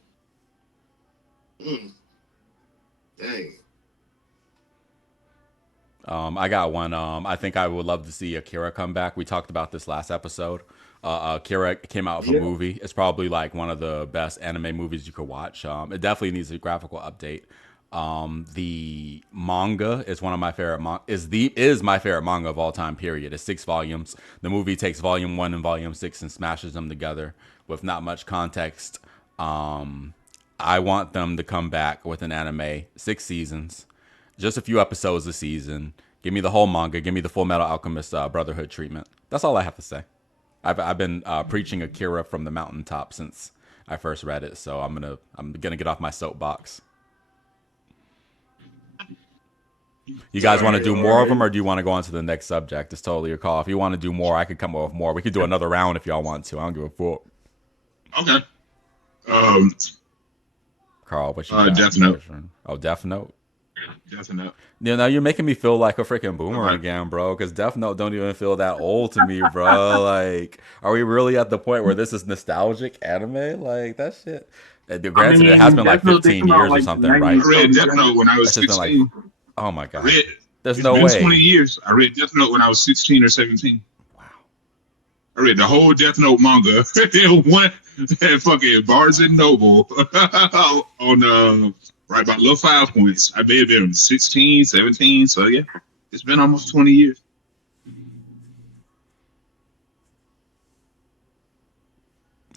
Dang. I got one. I think I would love to see Akira come back. We talked about this last episode. Akira came out with a movie. It's probably like one of the best anime movies you could watch. It definitely needs a graphical update. The manga is one of my favorite is my favorite manga of all time. Period. It's 6 volumes. The movie takes volume 1 and volume 6 and smashes them together with not much context. I want them to come back with an anime, 6 seasons, just a few episodes a season. Give me the whole manga. Give me the Full Metal Alchemist Brotherhood treatment. That's all I have to say. I've been preaching Akira from the mountaintop since I first read it, so I'm gonna get off my soapbox. You guys want to do more of them, or do you want to go on to the next subject? It's totally your call. If you want to do more, I could come up with more. We could do another round if y'all want to. I don't give a fuck. Okay. Carl, what you got? Death Note. Oh, Death Note. Death Note. You know, you're making me feel like a freaking boomer again, bro. Because Death Note don't even feel that old to me, bro. Like, are we really at the point where this is nostalgic anime? Like, that shit. Granted, it has been like 15 years or something, right? I read Death Note when I was 16. Oh my god. There's no way. 20 years. I read Death Note when I was 16 or 17. Wow. I read the whole Death Note manga. One fucking Barnes and Noble on right by little 5 points. I may have been 16, 17. So yeah, it's been almost 20 years.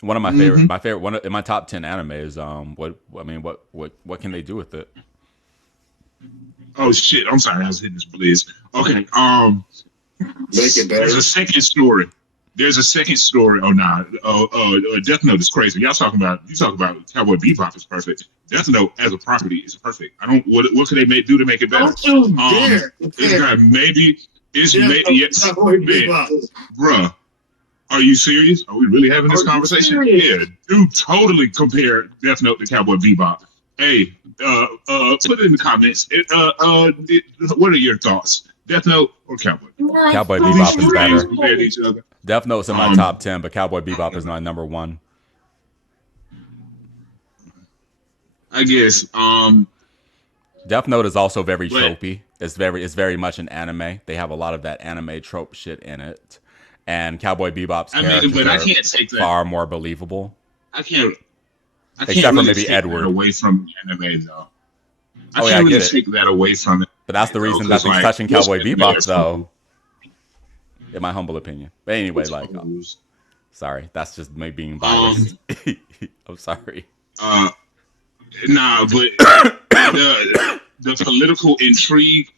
One of my favorite one in my top 10 animes. What can they do with it? Oh shit! I'm sorry, I was hitting this blizz. Okay, make it better. There's a second story. Oh nah. Death Note is crazy. You talk about Cowboy Bebop is perfect. Death Note as a property is perfect. I don't. What could they do to make it better? Don't you dare! Bruh. Are you serious? Are we really having this conversation? Yeah, dude, totally compare Death Note to Cowboy Bebop. Hey, put it in the comments. What are your thoughts? Death Note or Cowboy? Cowboy Bebop is better. Compare to each other. Death Note's in my top 10, but Cowboy Bebop is my number 1. I guess. Death Note is also very tropey. It's very much an anime. They have a lot of that anime trope shit in it. And Cowboy Bebop's characters I can't take that. far more believable. I can't Except for really maybe take Edward. that away from anime though. I Oh, can't yeah, I really get it. take that away from it. But that's the reason because, nothing's like, touching most Cowboy anime Bebop, is though. In my humble opinion. But anyway, like, cool. sorry, that's just me being biased. I'm sorry. Nah, but the political intrigue,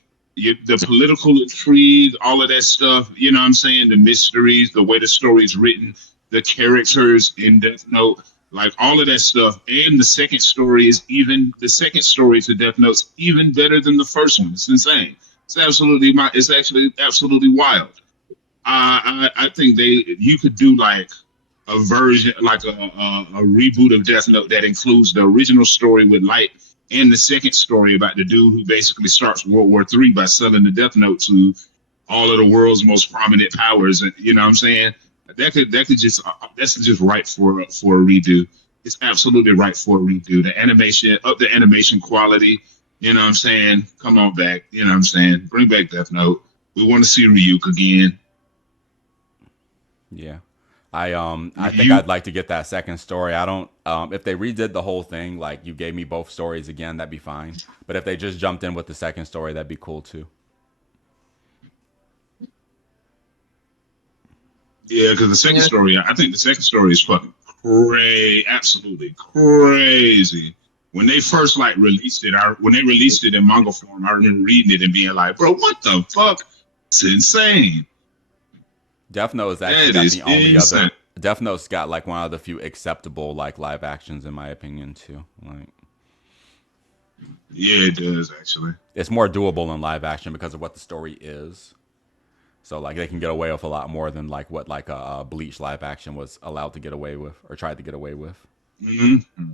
all of that stuff, you know what I'm saying? The mysteries, the way the story's written, the characters in Death Note, like all of that stuff. And the second story to Death Note's even better than the first one. It's insane. It's actually absolutely wild. I think you could do like a version, like a reboot of Death Note that includes the original story with Light and the second story about the dude who basically starts World War III by selling the Death Note to all of the world's most prominent powers. And you know what I'm saying? That's just right for a redo. It's absolutely right for a redo. The animation quality. You know what I'm saying? Come on back. You know what I'm saying? Bring back Death Note. We want to see Ryuk again. Yeah. I think I'd like to get that second story. I don't if they redid the whole thing, like you gave me both stories again, that'd be fine. But if they just jumped in with the second story, that'd be cool too. Yeah, because the second Yeah. story, I think the second story is fucking absolutely crazy. When they first like released it, when they released it in manga form, I remember reading it and being like, "Bro, what the fuck? It's insane. Death Note's actually That got is the only insane." other. Death Note's got like one of the few acceptable like live actions in my opinion too. Like Yeah, it does actually. it's more doable in live action because of what the story is. So like they can get away with a lot more than like what like a Bleach live action was allowed to get away with or tried to get away with. Mm-hmm.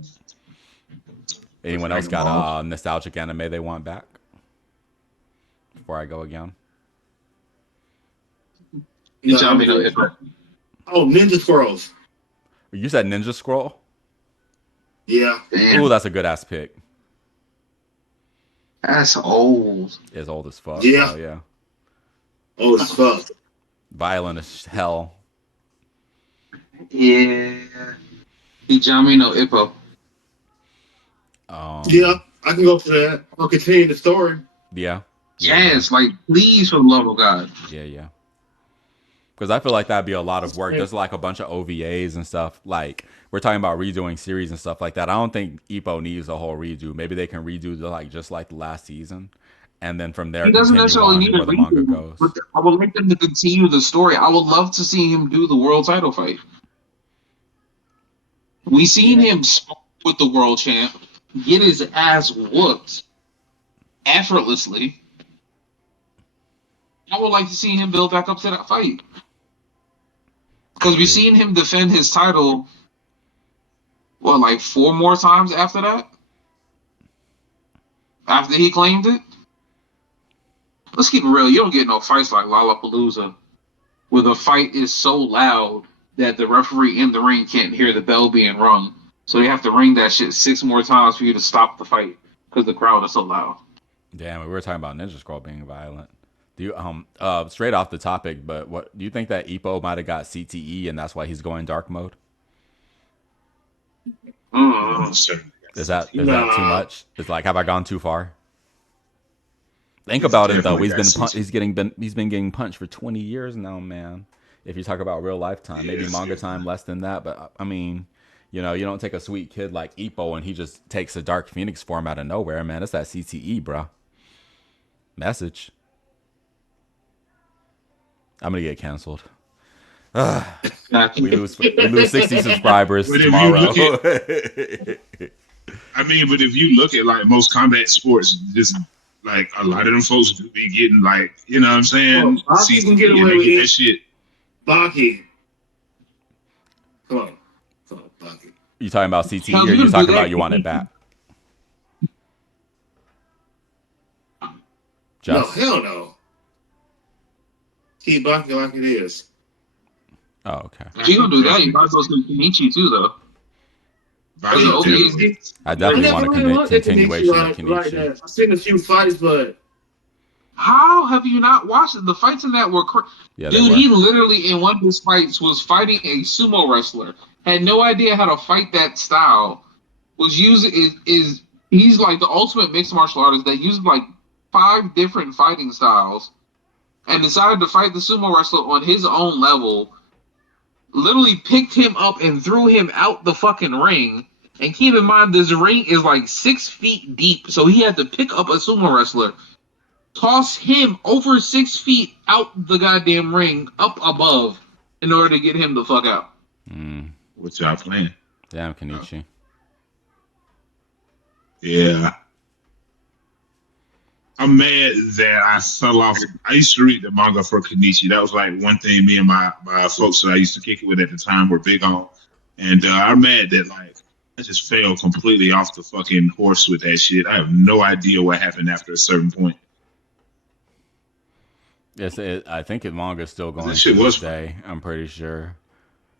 Anyone else got a nostalgic anime they want back? Before I go again. You tell me if Oh, Ninja Scrolls. You said Ninja Scroll? Yeah. Ooh, that's a good ass pick. That's old. It's old as fuck. Yeah. Hell yeah. Old as fuck. Violent as hell. Yeah. Hijami no Ippo. Yeah, I can go for that. I'll continue the story. Yeah. Yes, like please, for the love of God. Yeah. Because I feel like that'd be a lot of work. There's like a bunch of OVAs and stuff. Like we're talking about redoing series and stuff like that. I don't think Ippo needs a whole redo. Maybe they can redo just like the last season, and then from there He doesn't continue necessarily on need a where the manga redo, goes. but I would like them to continue the story. I would love to see him do the world title fight. We seen him with the world champ get his ass whooped effortlessly. I would like to see him build back up to that fight. Because we've seen him defend his title, what, like 4 more times after that? After he claimed it? Let's keep it real. You don't get no fights like Lollapalooza, where the fight is so loud that the referee in the ring can't hear the bell being rung. So they have to ring that shit 6 more times for you to stop the fight because the crowd is so loud. Damn, we were talking about Ninja Scroll being violent. Do you straight off the topic, but what do you think that Ippo might have got CTE and that's why he's going dark mode? Is that too much? It's like, have I gone too far? Think about it though. He's been getting punched for 20 years now, man. If you talk about real life time, maybe manga time less than that, but I mean, you know, you don't take a sweet kid like Ippo and he just takes a Dark Phoenix form out of nowhere, man. It's that CTE, bro. Message. I'm gonna get canceled. We lose 60 subscribers tomorrow. But if you look at like most combat sports, just like a lot of them folks do be getting like, you know what I'm saying? Baki can get away with that shit. Baki. Come on, Baki. You talking about CTE or you talking about you want it back? Just? No, hell no. Keep Baki like it is. Oh, okay. If you gonna do that, you might as well do Kenichi too, though. I definitely want a continuation of Kenichi. I've seen a few fights, but how have you not watched it? The fights in that were yeah, dude. He literally in one of his fights was fighting a sumo wrestler. Had no idea how to fight that style. Was using he's like the ultimate mixed martial artist that uses like 5 different fighting styles, and decided to fight the sumo wrestler on his own level. Literally picked him up and threw him out the fucking ring. And keep in mind, this ring is like 6 feet deep, so he had to pick up a sumo wrestler, toss him over 6 feet out the goddamn ring, up above, in order to get him the fuck out. What y'all playing? Damn, Kenichi. Yeah. I'm mad that I fell off. I used to read the manga for Kenichi. That was like one thing me and my folks that I used to kick it with at the time were big on. And I'm mad that like I just fell completely off the fucking horse with that shit. I have no idea what happened after a certain point. Yes, I think the manga's still going That to shit this was day. I'm pretty sure.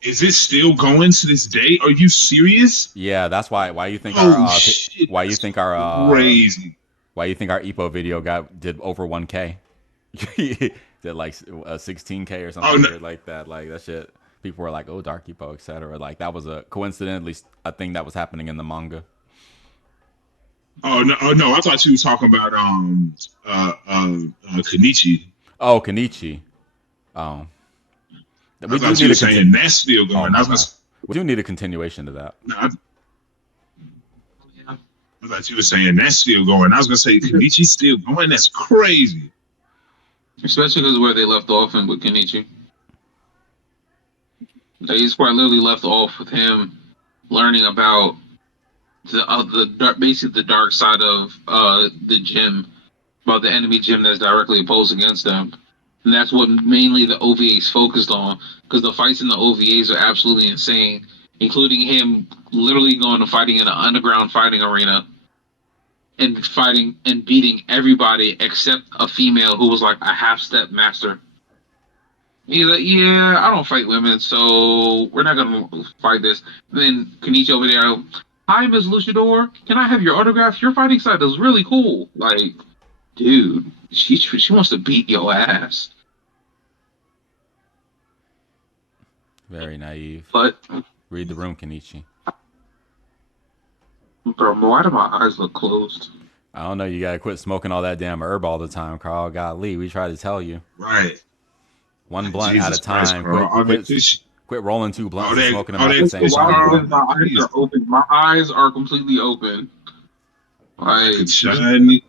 Is it still going to this day? Are you serious? Yeah, that's why you think shit, why you think our crazy. Why you think our Ippo video did over 1K? Did like a 16K or something like that. Like that shit. People were like, "Oh, Dark Ippo, etc." Like that was coincidentally a thing that was happening in the manga. Oh no! I thought you were talking about Kenichi. Oh, Kenichi. Oh, We do thought you need were a saying that's still Oh, going. my I was bad. gonna, We do need a continuation to that. no, I thought you were saying that's still going. I was gonna say Kenichi's still going. That's crazy. Especially because where they left off in with Kenichi. They quite literally left off with him learning about basically the dark side of the gym, about the enemy gym that's directly opposed against them. And that's what mainly the OVAs focused on, because the fights in the OVAs are absolutely insane, including him literally going to fighting in an underground fighting arena and fighting and beating everybody except a female who was like a half-step master. He's like, yeah, I don't fight women, so we're not gonna fight this. And then Kenichi over there, hi, Miss Luchador, can I have your autograph? Your fighting style is really cool. Like, dude, she wants to beat your ass. Very naive. But, Read the room, Kenichi. bro, why do my eyes look closed? I don't know. You gotta quit smoking all that damn herb all the time, Carl. Golly, we tried to tell you. Right. One blunt Jesus at a Christ, time. Carl. All that Quit, fish. quit rolling 2 blunts All and that- smoking them all at that the same fish, Why time. Carl. my eyes are open? My eyes are completely open. Like, Good shiny.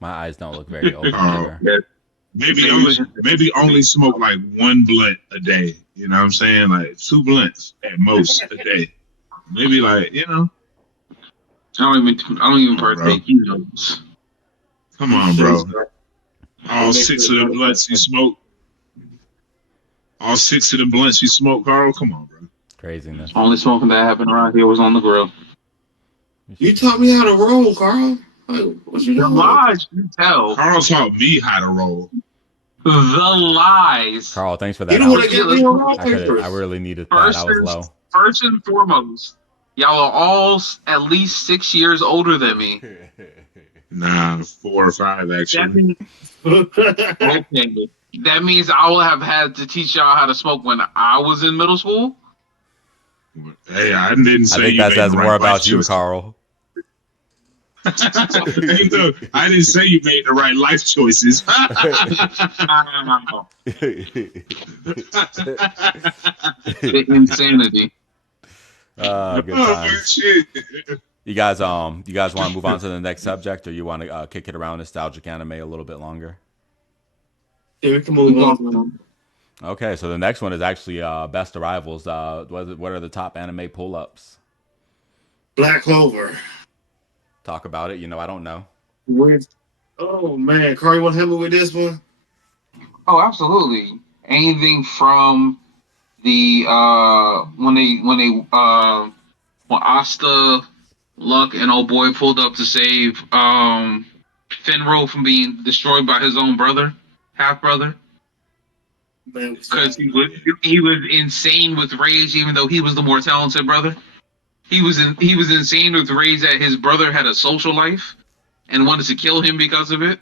My eyes don't look very open Oh. either. Maybe only smoke like 1 blunt a day. You know what I'm saying? Like 2 blunts at most a day. Maybe like, you know. I don't even Bro. partake. He knows. Come on, bro. All 6 of the blunts you smoke. All 6 of the blunts you smoke, Carl. Come on, bro. Craziness. Only smoking that happened around here was on the grill. You taught me how to roll, Carl. Like, what you The doing? lies you tell. Carl taught me how to roll. The lies. Carl, thanks for You that. know what I get me on roll papers? I really needed that. I was low. First and foremost, y'all are all at least 6 years older than me. Nah, 4 or 5 That actually. means, okay, that means I will have had to teach y'all how to smoke when I was in middle school. Hey, I didn't I say think you that made says the more right about life you, choices. Carl. You know, I didn't say you made the right life choices. The insanity. Good Oh times. shit! You guys want to move on to the next subject, or you want to kick it around nostalgic anime a little bit longer? Yeah, we can move on. Okay, so the next one is actually best arrivals. What are the top anime pull-ups? Black Clover. Talk about it. I don't know. Oh man, Carl, you want to help me with this one? Oh, absolutely. Anything from the when Asta, Luck, and old boy pulled up to save Finro from being destroyed by his own brother, half brother, Man, because he was insane with rage, even though he was the more talented brother. He was insane with rage that his brother had a social life and wanted to kill him because of it.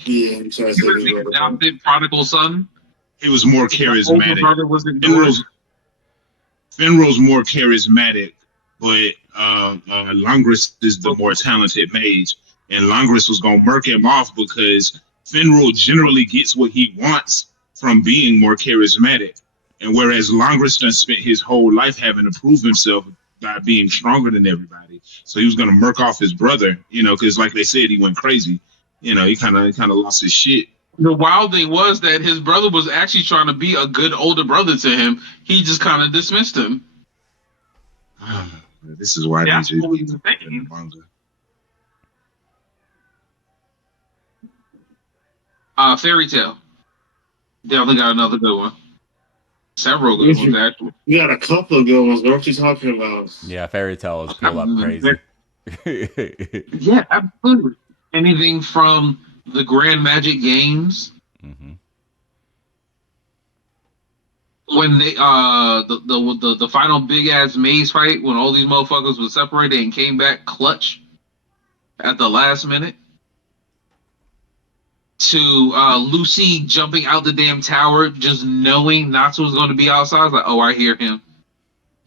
yeah, I'm trying to He say was the adopted prodigal son. He was more His older charismatic. brother was ignored. Finral's more charismatic, but Langris is the more talented mage, and Langris was gonna murk him off because Finral generally gets what he wants from being more charismatic, and whereas Langris done spent his whole life having to prove himself by being stronger than everybody, so he was gonna murk off his brother, because like they said, he went crazy. He kind of lost his shit. The wild thing was that his brother was actually trying to be a good older brother to him. He just kind of dismissed him. This is why That's they what he's do saying. manga. Fairy Tale. Definitely got another good one. Several good ones, actually. You got a couple of good ones. What you talking about? Yeah, Fairy Tale is pull-up crazy. Yeah, absolutely. Anything from the Grand Magic Games hmm when they the final big ass maze fight when all these motherfuckers were separated and came back clutch at the last minute, to Lucy jumping out the damn tower just knowing Natsu was going to be outside. I was like, oh, I hear him.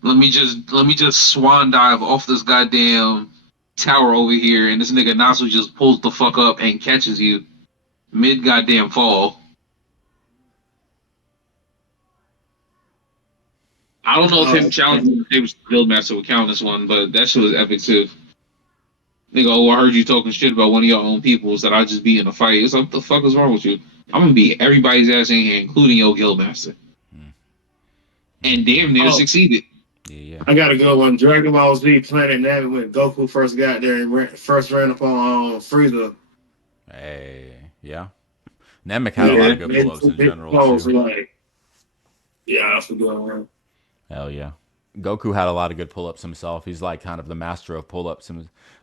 Let me just swan dive off this goddamn tower over here, and this nigga Natsu just pulls the fuck up and catches you mid goddamn fall. I don't know if him challenging James Guildmaster would count this one, but that shit was epic too. Nigga, oh, I heard you talking shit about one of your own peoples that I just beat in a fight. It's like, what the fuck is wrong with you? I'm gonna beat everybody's ass in here, including your Guildmaster. And damn near succeeded. Yeah. I got a good one. Dragon Ball Z Planet Navi when Goku first got there and first ran up on Frieza. Hey, yeah. Namek had a lot of good pull-ups in general too. Like, yeah, that's a good one. Hell yeah. Goku had a lot of good pull-ups himself. He's like kind of the master of pull-ups.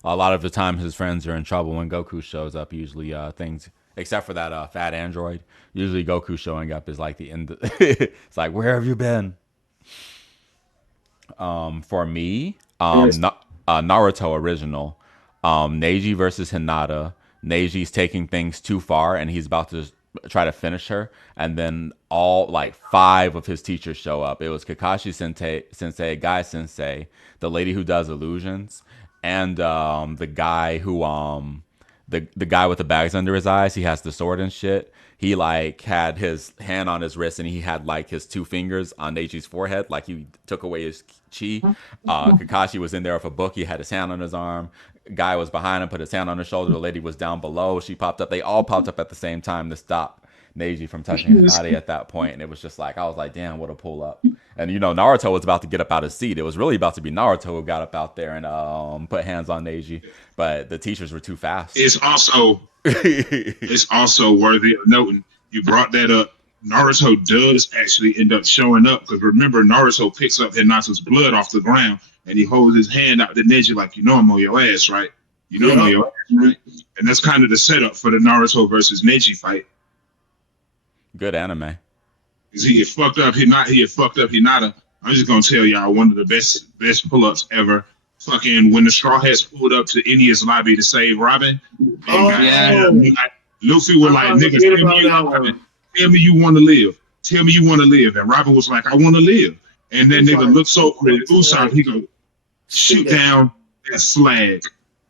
A lot of the time his friends are in trouble when Goku shows up. Usually things, except for that fat android, usually Goku showing up is like the end. It's like, where have you been? For me, Naruto original, Neji versus Hinata. Neji's taking things too far and he's about to try to finish her, and then all like 5 of his teachers show up. It was Kakashi Sensei, Guy Sensei, the lady who does illusions, and the guy who the guy with the bags under his eyes. He has the sword and shit. He like had his hand on his wrist and he had like his 2 fingers on Neji's forehead, like he took away his chi. Kakashi was in there with a book. He had his hand on his arm. Guy was behind him, put his hand on his shoulder. The lady was down below. She popped up. They all popped up at the same time to stop Neji from touching Hinata at that point. And it was just like, I was like, damn, what a pull up. And you know, Naruto was about to get up out of his seat. It was really about to be Naruto who got up out there and put hands on Neji. But the teachers were too fast. It's also worthy of noting. You brought that up. Naruto does actually end up showing up because remember, Naruto picks up Hinata's blood off the ground and he holds his hand out to Neji like, you know I'm on your ass, right? You know I'm on your ass, right? And that's kind of the setup for the Naruto versus Neji fight. Good anime. He had fucked up Hinata. I'm just gonna tell y'all one of the best pull-ups ever. Fucking when the Straw Hats pulled up to India's lobby to save Robin. Luffy was like, nigga, tell me you want to live. Tell me you want to live. And Robin was like, I want to live. And that nigga looks over at Usopp. He go, shoot down that flag.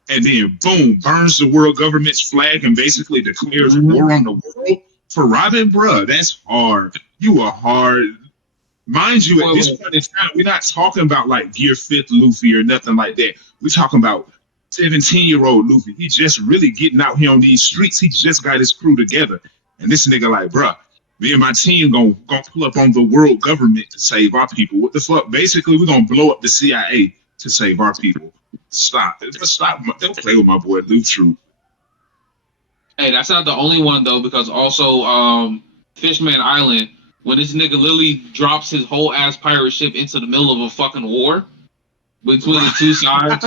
And then, boom, burns the world government's flag and basically declares war on the world. For Robin, bruh, that's hard. You are hard. Mind you, at this point in time, we're not talking about like Gear 5th Luffy or nothing like that. We're talking about 17-year-old Luffy. He just really getting out here on these streets. He just got his crew together. And this nigga like, bruh, me and my team gonna pull up on the world government to save our people. What the fuck? Basically, we're gonna blow up the CIA to save our people. Stop. Just stop. Don't play with my boy Luffy. Hey, that's not the only one though, because also Fishman Island, when this nigga literally drops his whole ass pirate ship into the middle of a fucking war between the two sides.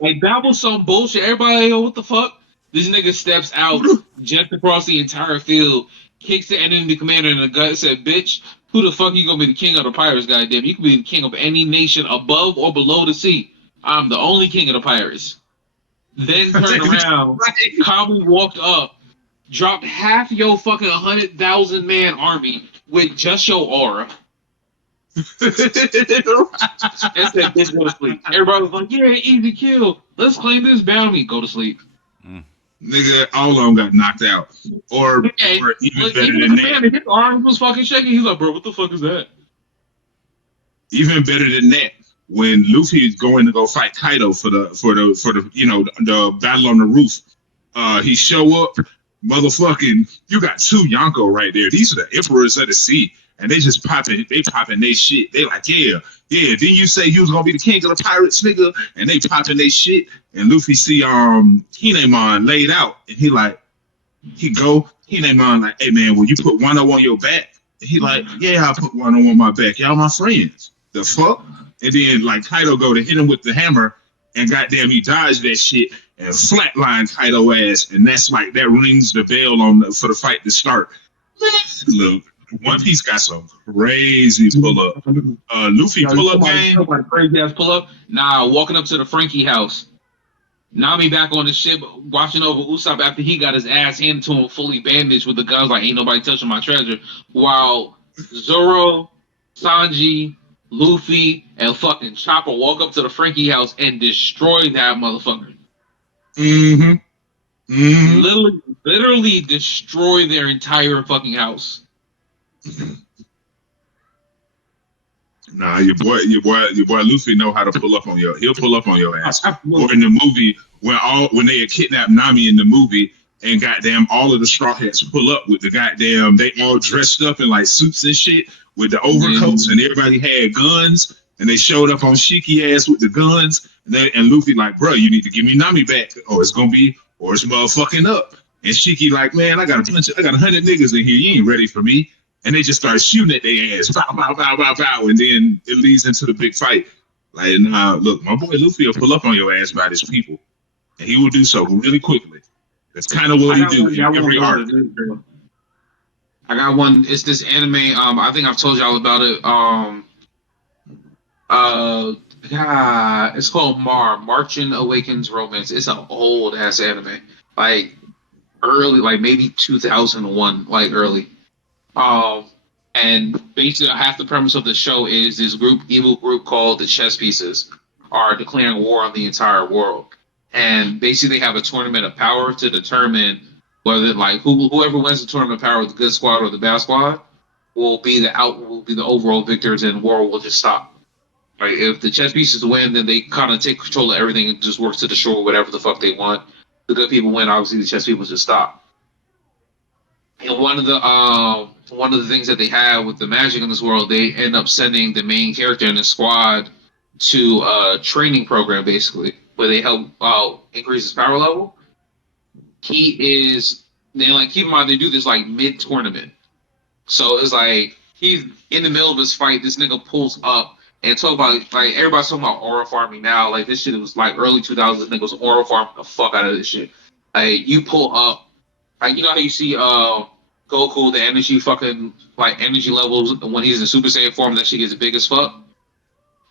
Like that was some bullshit. Everybody, yo, what the fuck? This nigga steps out just across the entire field, kicks the enemy commander in the gut, and said, bitch, who the fuck you gonna be the king of the pirates, goddamn? You can be the king of any nation above or below the sea. I'm the only king of the pirates. Then turned around, calmly walked up, dropped half your fucking 100,000 man army with just your aura. And said, bitch, go to sleep. Everybody was like, yeah, easy kill. Let's claim this bounty. Go to sleep. Nigga, all of them got knocked out. Or even better than that. His arm was fucking shaking. He's like, bro, what the fuck is that? Even better than that, when Luffy is going to go fight Kaido for the you know the battle on the roof, he show up, motherfucking, you got 2 Yonko right there. These are the emperors of the sea, and they just popping their shit. They like, yeah. Didn't you say you was gonna be the king of the pirates, nigga? And they popping their shit, and Luffy see Kinemon laid out, and he go Kinemon like, hey man, will you put Wano on your back? And he like, yeah, I'll put Wano on my back. Y'all my friends. The fuck? And then like Kaido go to hit him with the hammer, and goddamn he dodged that shit and flatline Kaido ass, and that's like that rings the bell for the fight to start. Look, One Piece got some crazy pull up. Luffy pull up game. Crazy ass pull up. Nah, walking up to the Frankie house. Nami back on the ship, watching over Usopp after he got his ass handed to him fully bandaged with the guns like ain't nobody touching my treasure. While Zoro, Sanji, Luffy, and fucking Chopper walk up to the Frankie house and destroy that motherfucker. Literally destroy their entire fucking house. Nah, your boy Luffy know how to pull up on your. He'll pull up on your ass. Or Absolutely. in the movie, when they had kidnapped Nami in the movie, and goddamn all of the Straw Hats pull up with the goddamn. They all dressed up in like suits and shit with the overcoats, and everybody had guns, and they showed up on Shiki ass with the guns, and Luffy like, bro, you need to give me Nami back, or it's motherfucking up. And Shiki like, man, I got 100 niggas in here. You ain't ready for me. And they just start shooting at their ass, bow, bow, bow, bow, bow, and then it leads into the big fight. Like, nah, look, my boy Luffy will pull up on your ass by his people, and he will do so really quickly. That's kind of what he do in every arc. I got one. It's this anime. I think I've told y'all about it. It's called Marching Awakens Romance. It's an old ass anime, like early, like maybe 2001, like early. And basically half the premise of the show is this evil group called the Chess Pieces are declaring war on the entire world. And basically they have a tournament of power to determine whether like whoever wins the tournament of power with the good squad or the bad squad will be the overall victors and war will just stop. Right? If the Chess Pieces win, then they kind of take control of everything and just work to destroy whatever the fuck they want. The good people win, obviously the chess people just stop. And one of the things that they have with the magic in this world, they end up sending the main character in the squad to a training program, basically, where they help increase his power level. Keep in mind they do this like mid tournament, so it's like he's in the middle of his fight. This nigga pulls up and talk about like everybody's talking about aura farming now. Like this shit was like early 2000s. This nigga was aura farming the fuck out of this shit. Like you pull up. Like, you know how you see Goku, the energy levels when he's in Super Saiyan form, that shit gets big as fuck?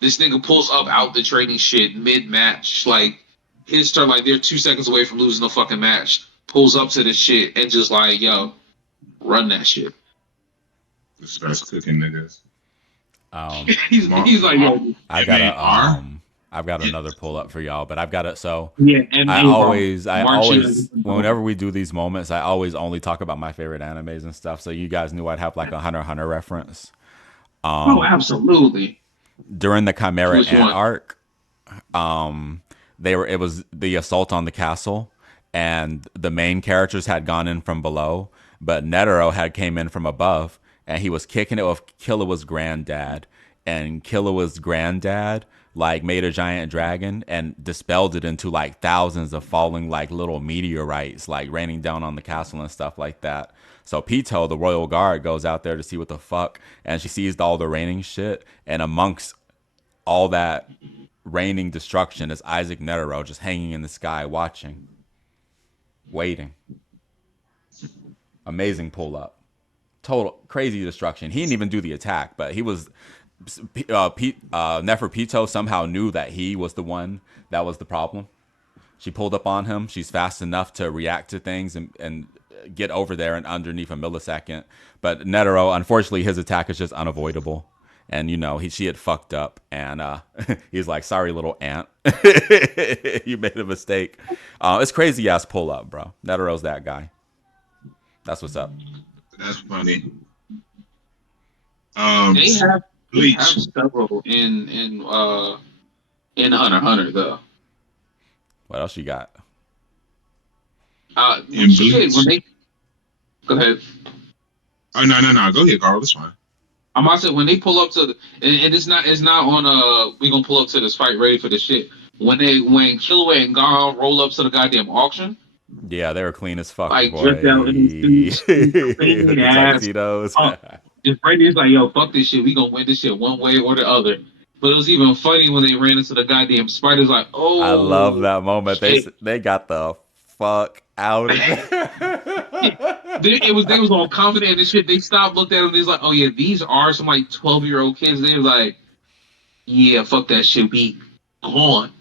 This nigga pulls up out the training shit mid-match. Like, his turn, like, they're 2 seconds away from losing the fucking match. Pulls up to this shit and just like, yo, run that shit. Just starts cooking niggas. He's like, yo. I've got another pull up for y'all, but I've got it. So yeah, and I always, whenever we do these moments, I always only talk about my favorite animes and stuff. So you guys knew I'd have like a Hunter x Hunter reference. Oh, absolutely. During the Chimera Which Ant one? arc, it was the assault on the castle, and the main characters had gone in from below, but Netero had came in from above, and he was kicking it with Killua's granddad, and Killua's granddad like made a giant dragon and dispelled it into like thousands of falling like little meteorites like raining down on the castle and stuff like that. So Pito, the royal guard, goes out there to see what the fuck, and she sees all the raining shit, and amongst all that raining destruction is Isaac Netero just hanging in the sky watching, waiting. Amazing pull up. Total crazy destruction. He didn't even do the attack, but he was Neferpito somehow knew that he was the one that was the problem. She pulled up on him. She's fast enough to react to things and get over there and underneath a millisecond. But Netero, unfortunately, his attack is just unavoidable. And, you know, she had fucked up. And he's like, sorry, little ant. You made a mistake. It's crazy ass pull up, bro. Netero's that guy. That's what's up. That's funny. They have Bleach. several in Hunter x Hunter though. What else you got? In Shit, Bleach. Go ahead. Oh no. Go ahead, Carl. That's fine. I'm about to say when they pull up to and it's not on we gonna pull up to this fight ready for this shit. When Killua and Gon roll up to the goddamn auction. Yeah, they were clean as fuck, Like boy. dripped out in these clean The ass. tuxedos. Just Brady's like, yo, fuck this shit. We gonna win this shit one way or the other. But it was even funny when they ran into the goddamn spiders. Like, oh, I love that moment. shit. They got the fuck out of there. They was all confident and shit. They stopped, looked at them. They was like, oh yeah, these are some like 12-year-old kids. They was like, yeah, fuck that shit. We gone.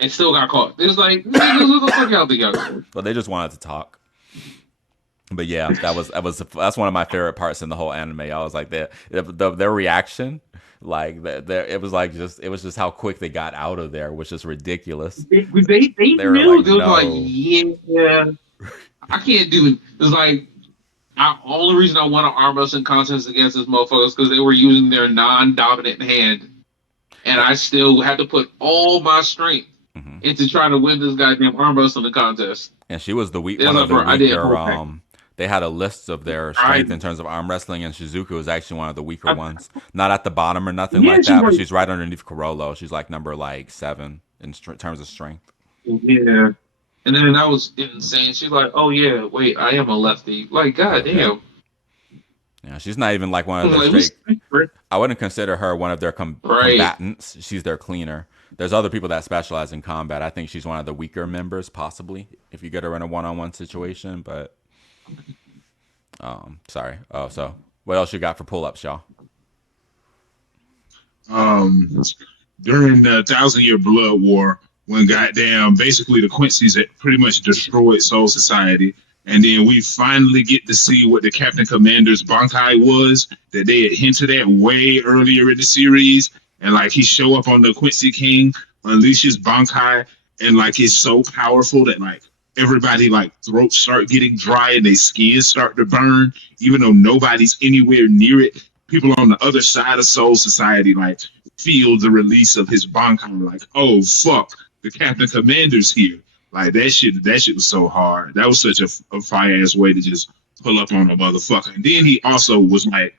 And still got caught. It was like, what the fuck out together? Well, they just wanted to talk. But yeah, that's one of my favorite parts in the whole anime. I was like, their reaction, like it was just how quick they got out of there, which is ridiculous. They knew. Like, They was no. like, yeah, I can't do it. It was like Only reason I won an arm wrestling contest against this motherfucker is because they were using their non-dominant hand, and I still had to put all my strength Mhm. into trying to win this goddamn arm wrestling contest. And she was the weak, It's one like, of the bro, I did weaker. whole pack. They had a list of their I, strength in terms of arm wrestling, and Shizuku was actually one of the weaker ones. Not at the bottom or nothing yeah, like she's that, but like, she's right underneath Corollo. She's like number like 7 in terms of strength. yeah. And then that was insane. She's like, oh yeah, wait, I am a lefty. Like, Yep, yep. goddamn. Yeah, she's not even like one I of was their like, straight. who's I wouldn't consider her one of their right? combatants. She's their cleaner. There's other people that specialize in combat. I think she's one of the weaker members, possibly, if you get her in a one-on-one situation. But, sorry. Oh, so what else you got for pull-ups, y'all? um, During the Thousand Year Blood War, when goddamn basically the Quincy's had pretty much destroyed Soul Society, and then we finally get to see what the Captain Commander's Bankai was that they had hinted at way earlier in the series, and like he show up on the Quincy King, unleashes Bankai, and like he's so powerful that like everybody like throats start getting dry and their skins start to burn, even though nobody's anywhere near it. People on the other side of Soul Society like feel the release of his Bankai, like, oh fuck, the Captain Commander's here. Like that shit was so hard. That was such a fire ass way to just pull up on a motherfucker. And then he also was like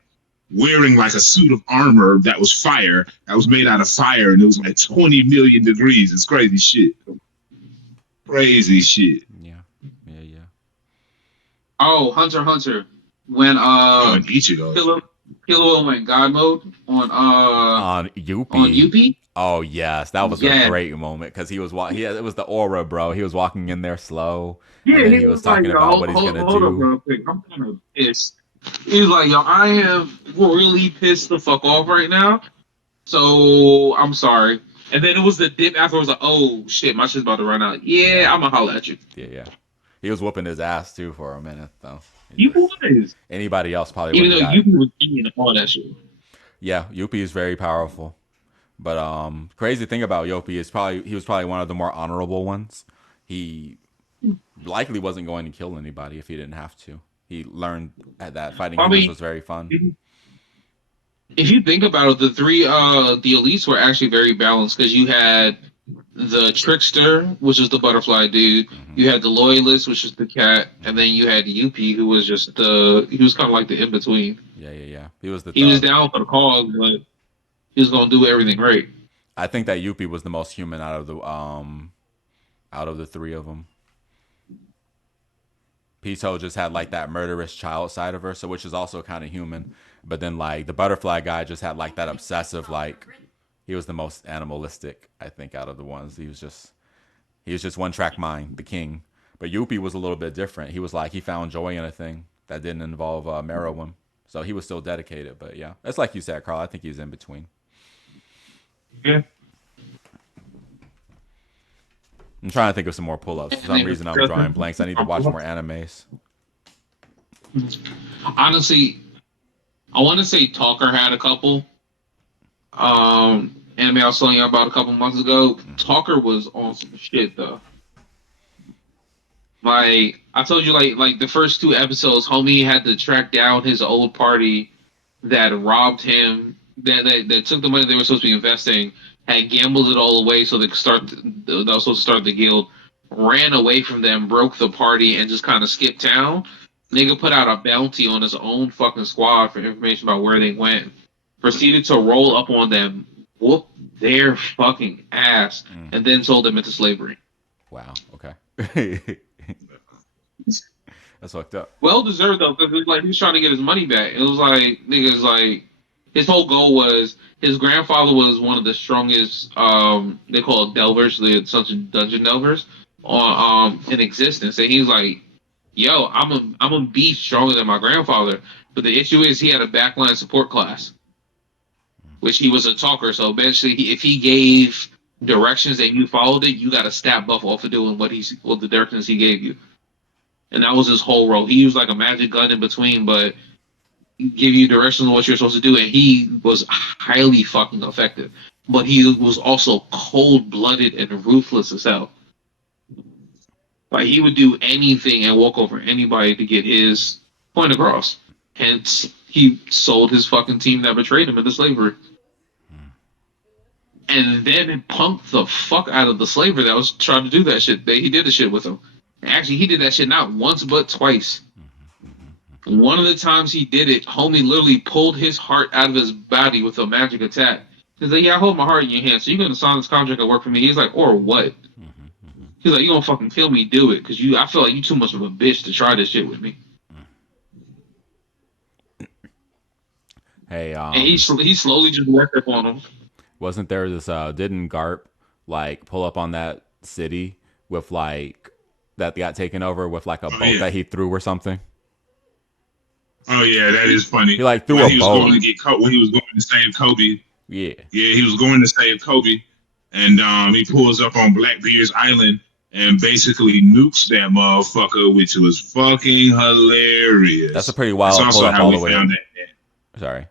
wearing like a suit of armor that was fire, that was made out of fire, and it was like 20 million degrees. It's crazy shit. Crazy shit. Yeah, yeah, yeah. Oh, Hunter x Hunter. When Oh, and Ichigo. Killua went God mode on On Yuppie. Yuppie. Oh yes, that was Yeah. a great moment because he was it was the aura, bro. He was walking in there slow, Yeah, and then he was talking like, about what he's gonna hold up do. real quick. I'm kind of pissed. He's like, yo, I am really pissed the fuck off right now. So I'm sorry. And then it was the dip afterwards. Like, oh shit, my shit's about to run out. Yeah, I'm gonna holler at you. Yeah, yeah. He was whooping his ass too for a minute though. You was, Anybody else probably even would though have got. you was eating all that shit. Yeah, Yuppie is very powerful. But crazy thing about Yopi is he was probably one of the more honorable ones. He likely wasn't going to kill anybody if he didn't have to. He learned that fighting I humans mean, was very fun. if you think about it, the elites were actually very balanced because you had the trickster, which is the butterfly dude. Mhm. You had the loyalist, which is the cat, and then you had Yuppie, who was just he was kind of like the in between. Yeah, yeah, yeah. He was the He was thug. down for the cause, but he was gonna do everything right. I think that Yuppie was the most human out of the three of them. Pito just had like that murderous child side of her, so which is also kind of human. But then like the butterfly guy just had like that obsessive like he was the most animalistic, I think, out of the ones. He was just one track mind, the king. But Yuppie was a little bit different. He was like he found joy in a thing that didn't involve Meruem. So he was still dedicated. But yeah, it's like you said, Carl. I think he's in between. Yeah. I'm trying to think of some more pull-ups. For some reason, I'm drawing blanks. I need to watch more animes. Honestly, I want to say Talker had a couple. Anime I was telling you about a couple months ago. Talker was on some shit though. Like I told you, like the first two episodes, homie had to track down his old party that robbed him. That took the money they were supposed to be investing, had gambled it all away so they could start. They were supposed to start the guild. Ran away from them, broke the party, and just kind of skipped town. Nigga put out a bounty on his own fucking squad for information about where they went. Proceeded to roll up on them, whoop their fucking ass, and then sold them into slavery. Wow. Okay. That's fucked up. Well deserved though, because like he was trying to get his money back. It was like niggas like his whole goal was his grandfather was one of the strongest they call it delvers, the dungeon delvers in existence. And he's like, yo, I'm a be stronger than my grandfather. But the issue is he had a backline support class, which he was a talker. So eventually, if he gave directions and you followed it, you got a stat buff off of doing what the directions he gave you. And that was his whole role. He used like a magic gun in between, but give you directions on what you're supposed to do. And he was highly fucking effective. But he was also cold-blooded and ruthless as hell. Like he would do anything and walk over anybody to get his Point across. Hence, he sold his fucking team that betrayed him into slavery. And then it punked the fuck out of the slaver that was trying to do that shit. He did the shit with him. Actually, he did that shit not once but twice. One of the times he did it, homie literally pulled his heart out of his body with a magic attack. He's like, yeah, I hold my heart in your hand, so you're gonna sign this contract and work for me. He's like, or what? He's like, you gonna fucking kill me, do it, because I feel like you too much of a bitch to try this shit with me. Hey, And he slowly just worked up on him. wasn't there this? Didn't Garp like pull up on that city with like that got taken over with like a boat that he threw or something? Oh yeah, that is funny. He like threw when a he was boat. going to get when he was going to save Kobe. Yeah. Yeah, he was going to save Kobe, and he pulls up on Blackbeard's island and basically nukes that motherfucker, which was fucking hilarious. That's a pretty wild That's also pull up how all we the way. found that. Sorry.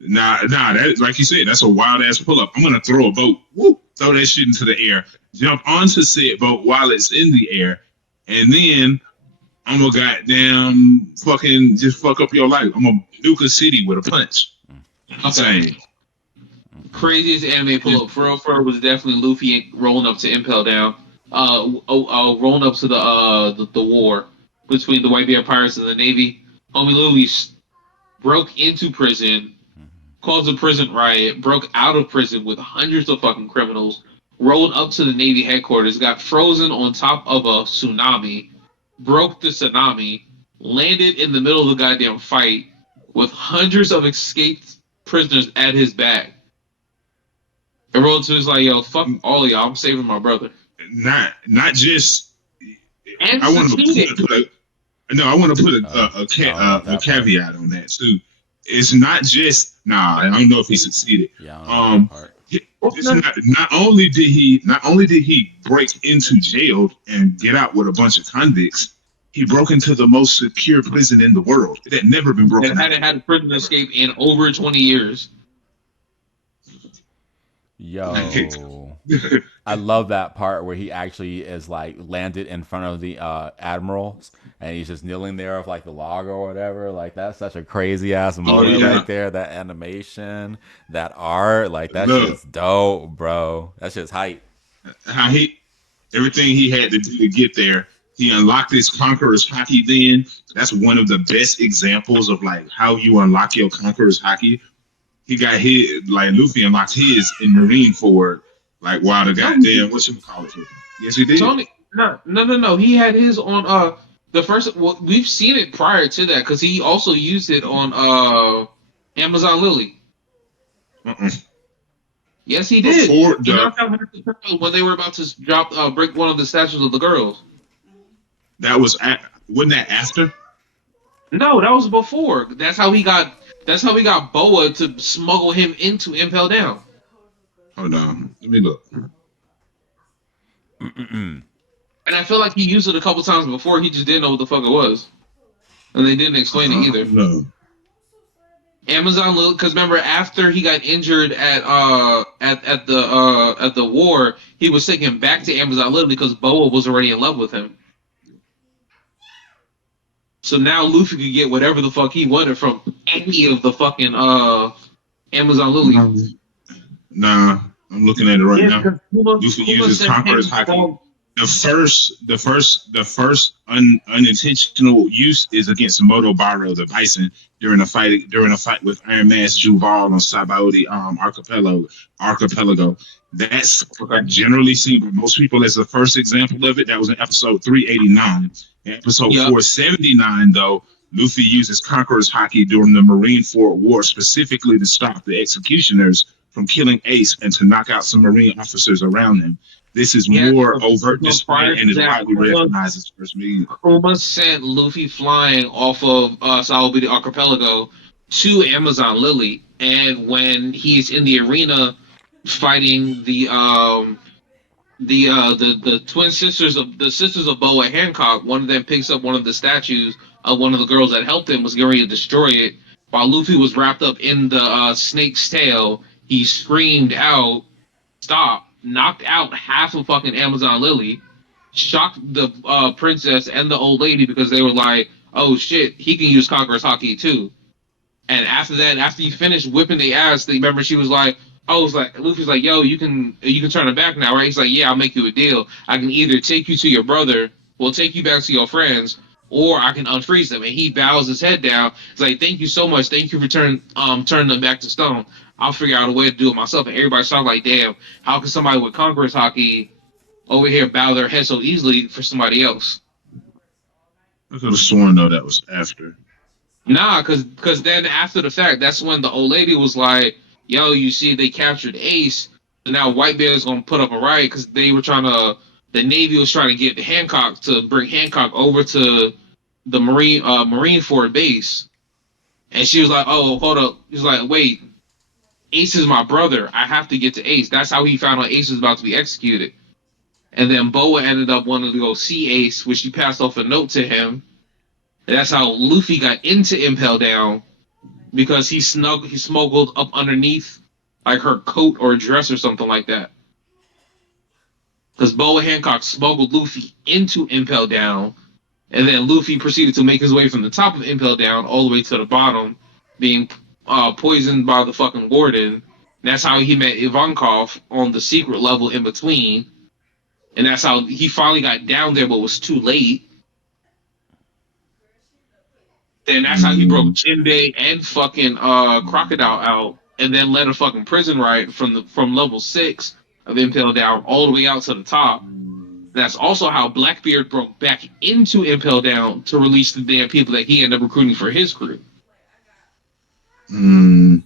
Nah, that, like you said, that's a wild ass pull up. I'm gonna throw a boat, whoop, throw that shit into the air, jump onto said boat while it's in the air, and then I'm gonna goddamn fucking just fuck up your life. I'm gonna nuke a city with a punch. Okay. Craziest anime pull up for real was definitely Luffy rolling up to Impel Down. Rolling up to the war between the Whitebeard Pirates and the Navy. Homie Louie broke into prison, caused a prison riot, broke out of prison with hundreds of fucking criminals, rolled up to the Navy headquarters, got frozen on top of a tsunami, broke the tsunami, landed in the middle of the goddamn fight with hundreds of escaped prisoners at his back. And rolled to his like, yo, fuck all of y'all, I'm saving my brother. Not just. And I want to succeeded. put a caveat on that too. It's not just I don't know if he succeeded. Yeah. I don't know that part. It's not only did he break into jail and get out with a bunch of convicts, he broke into the most secure prison in the world. It had never been broken. And hadn't had a prison escape in over 20 years. Yo, I love that part where he actually is like landed in front of the admirals and he's just kneeling there with like the log or whatever. Like that's such a crazy ass moment right there. That animation, that art, like that shit's dope, bro. That shit's hype. How everything he had to do to get there. He unlocked his Conqueror's Haki then. That's one of the best examples of like how you unlock your Conqueror's Haki. He got his, like Luffy unlocked his in Marineford, like while the goddamn whatchamacallit. Yes, he did. Tony, no. He had his on the first. Well, we've seen it prior to that because he also used it on Amazon Lily. Yes, he did. He knocked out when they were about to break one of the statues of the girls. That was wasn't that after? No, that was before. That's how he got Boa to smuggle him into Impel Down. Hold on, let me look. And I feel like he used it a couple times before. He just didn't know what the fuck it was, and they didn't explain it either. No. Amazon Lily, because remember after he got injured at the war, he was taken back to Amazon Lily because Boa was already in love with him. So now Luffy could get whatever the fuck he wanted from any of the fucking Amazon Lily. Nah, I'm looking at it right now. Luffy uses Conqueror's Haki. The first unintentional use is against Motobaro the Bison during a fight with Iron Mask Juval on Sabaody Archipelago. That's generally seen by most people as the first example of it. That was in episode 389. In episode 479, though, Luffy uses Conqueror's Haki during the Marineford War, specifically to stop the executioners from killing Ace and to knock out some Marine officers around him. This is more overt display and is widely recognized as first media. Kuma sent Luffy flying off of Sabaody Archipelago to Amazon Lily, and when he's in the arena fighting the twin sisters of Boa Hancock, one of them picks up one of the statues of one of the girls that helped him, was going to destroy it. While Luffy was wrapped up in the snake's tail, he screamed out, "Stop!" Knocked out half of fucking Amazon Lily, shocked the princess and the old lady because they were like, oh shit, he can use Conqueror's Haki too. And after that, after you finish whipping the ass, they remember she was like, oh, it was like Luffy's like, yo, you can turn it back now, right? He's like, yeah, I'll make you a deal. I can either take you to your brother, well, take you back to your friends, or I can unfreeze them. And he bows his head down. He's like, thank you so much. Thank you for turning them back to stone. I'll figure out a way to do it myself. And everybody started like, damn, how can somebody with Conqueror's Haki over here bow their head so easily for somebody else? I could have sworn though that was after. Nah, cause then after the fact, that's when the old lady was like, "Yo, you see, they captured Ace, and now Whitebeard's gonna put up a riot because they were trying to. The Navy was trying to get Hancock to bring Hancock over to the Marineford base." And she was like, "Oh, hold up." He was like, "Wait, Ace is my brother. I have to get to Ace." That's how he found out Ace was about to be executed. And then Boa ended up wanting to go see Ace, which she passed off a note to him. And that's how Luffy got into Impel Down, because he smuggled up underneath like her coat or dress or something like that. Because Boa Hancock smuggled Luffy into Impel Down, and then Luffy proceeded to make his way from the top of Impel Down all the way to the bottom, being poisoned by the fucking warden. And that's how he met Ivankov on the secret level in between. And that's how he finally got down there, but was too late. Then that's how he broke Jinbei and fucking Crocodile out, and then led a fucking prison riot from level 6 of Impel Down all the way out to the top. That's also how Blackbeard broke back into Impel Down to release the damn people that he ended up recruiting for his crew. Hold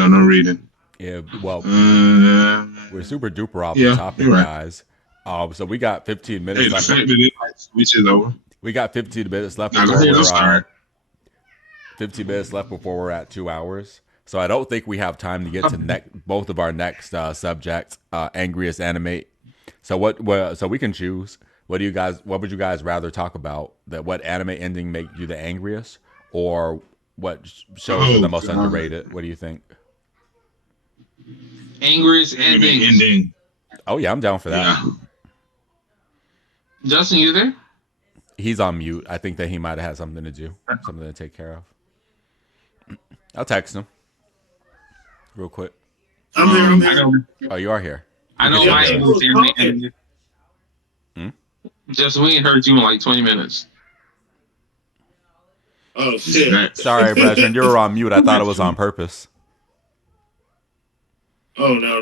on, I'm reading. Yeah, well, we're super duper off yeah, the topic, you're right. guys. So we got 15 minutes Hey, the left. fact that it switches over. We got 15 minutes left Nah, go before ahead, I'm sorry. we're 15 minutes left before we're at 2 hours. So I don't think we have time to get to both of our next subjects, angriest anime. So so we can choose. What would you guys rather talk about? What anime ending made you the angriest, or what shows are the most God. underrated? What do you think? Angriest ending. Oh yeah, I'm down for that. Yeah. Justin, you there? He's on mute. I think that he might have had something to do, something to take care of. I'll text him real quick. I'm I here. know. Oh, you are here. I know Yeah, my yeah. angriest ending. Justin, we ain't heard you in like 20 minutes. Oh shit. Sorry, brethren, you were on mute. I thought it was on purpose. Oh no.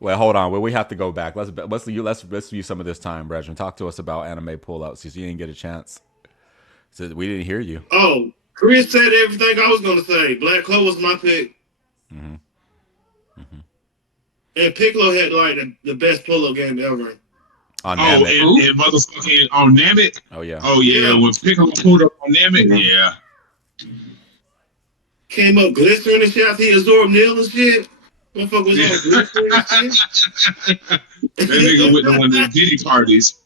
Wait, hold on. Well, we have to go back. Let's use some of this time, brethren. Talk to us about anime pullouts because you didn't get a chance. So we didn't hear you. Oh, Chris said everything I was gonna say. Black Clover was my pick. And Piccolo had like the best pullout game ever. On Oh, Namek. and motherfucking on Namek. Oh yeah. Oh yeah, when Piccolo pulled up on Namek, yeah. Came up glistering and shit after he absorbed Neil and shit. Motherfucker was on glistering and shit. That nigga went to one of them Diddy parties.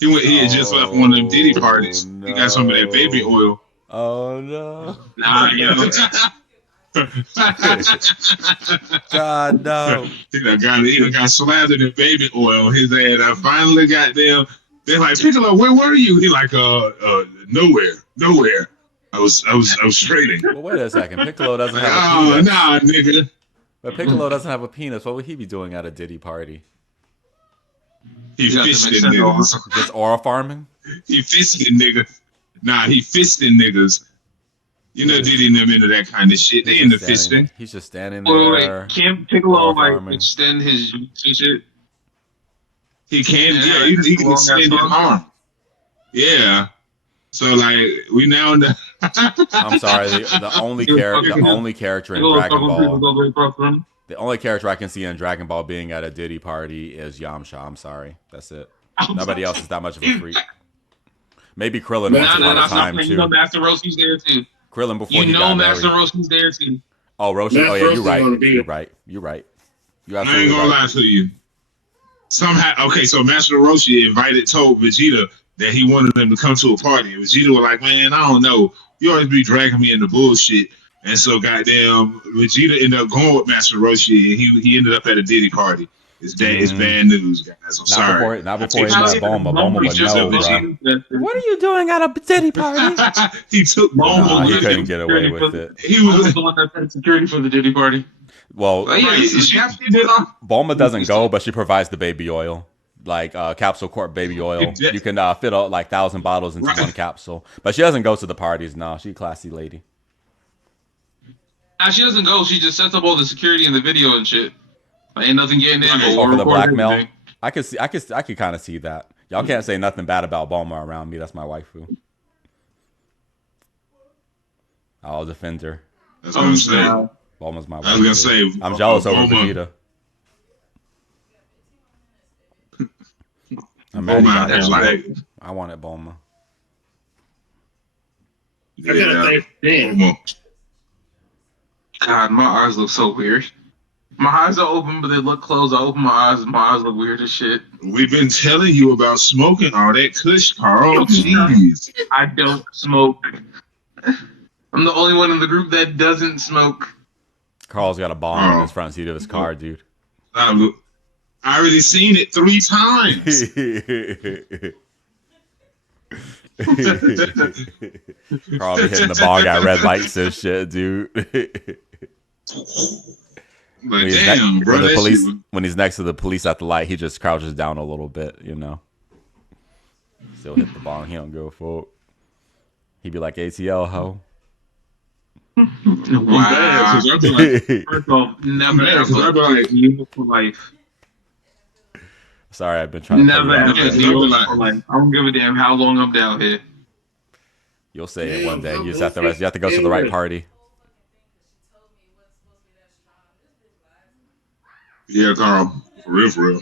He had just left one of them Diddy parties. He got some of that baby oil. Oh no. Nah, yo. God no. He done got slathered in baby oil. His ass I finally got them. They're like, Piccolo, where were you? He like, nowhere. I was trading. Well, wait a second. Piccolo doesn't have a Oh penis. nah, nigga. But Piccolo doesn't have a penis. What would he be doing at a Diddy party? He got to fisting make sense niggas. of Just aura farming? He fisting niggas. Nah, he fisting niggas. You know Diddy and them into that kind of shit. They into fisting. He's just standing Wait, there. can't Piccolo like farming. extend his shit? He can, Yeah, yeah, he can long extend his ass arm. arm. Yeah. So like we now in the I'm sorry. The only character in Dragon Ball. The only character I can see in Dragon Ball being at a Diddy party is Yamcha. I'm sorry. That's it. Nobody else is that much of a freak. Maybe Krillin once upon a time You know too. Master Roshi's there too. Krillin before You he know got Master married. Roshi's there too. Oh, Roshi. Master Oh yeah, you're Roshi's gonna right. be You're it. right. You're right. You I ain't absolutely gonna right. lie to you. Somehow, okay, so Master Roshi told Vegeta that he wanted them to come to a party. And Vegeta was like, man, I don't know. You always be dragging me into bullshit. And so goddamn Vegeta ended up going with Master Roshi and he ended up at a Diddy party. It's bad news, guys. I'm Not sorry. not before he Hell met yeah, Bulma. Bulma Bulma would just know, said bro. she- What are you doing at a titty party? He took Bulma Nah, was he the couldn't get away security with for- it. He Bulma was was. the one that said security for the Diddy party. Well, Yeah, Right, so she- Cassie did all. Bulma doesn't go, but she provides the baby oil, like Capsule Corp baby oil. Yeah. You can fit like 1,000 bottles into Right. one capsule. But she doesn't go to the parties. No, she a classy lady. Nah, she doesn't go. She just sets up all the security in the video and shit. Like, ain't nothing getting in. Right. But Oh, we'll for the record blackmail. everything. I could kind of see that. Y'all can't say nothing bad about Bulma around me. That's my waifu. I'll defend her. That's what I'm saying. nah. Bulma's my waifu. I was gonna say. I'm jealous over Bulma- Vegeta. I'm mad he got Bulma is Bulma. like. I wanted Bulma. I gotta Yeah, think, damn. Bulma. God, my eyes look so weird. My eyes are open, but they look closed. I open my eyes, and my eyes look weird as shit. We've been telling you about smoking all that Kush, Carl. Yeah. Jeez. I don't smoke. I'm the only one in the group that doesn't smoke. Carl's got a bomb in Oh. his front seat of his car, dude. I already seen it 3 times. Carl be hitting the bong at red lights and shit, dude. But When he's, damn, bro, that shit was- when he's next to the police at the light, he just crouches down a little bit, you know. Still hit the bong. He don't give a fuck. He be like ATL ho. I'm mad Wow. 'cause I'd be like, First off, never Man, 'cause ever I'd be like- you for life. Sorry, I've been trying to. Never tell you ever that. Yeah, you like- for life. I don't give a damn how long I'm down here. You'll say it one day. Damn, You just have to rest. You have to go to the right party. yeah, Carl, for real, for real.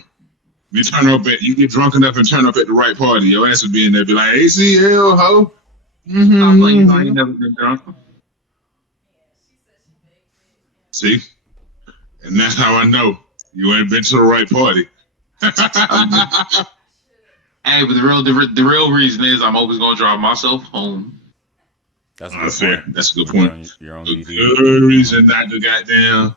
You get drunk enough and turn up at the right party. Your ass would be in there, be like, ACL, ho. I'm like, I ain't never been drunk. See? And that's how I know you ain't been to the right party. Hey, but the real reason is I'm always gonna drive myself home. That's a good Fair. point. That's a good Your point. own- Your own A DD. good reason not to goddamn.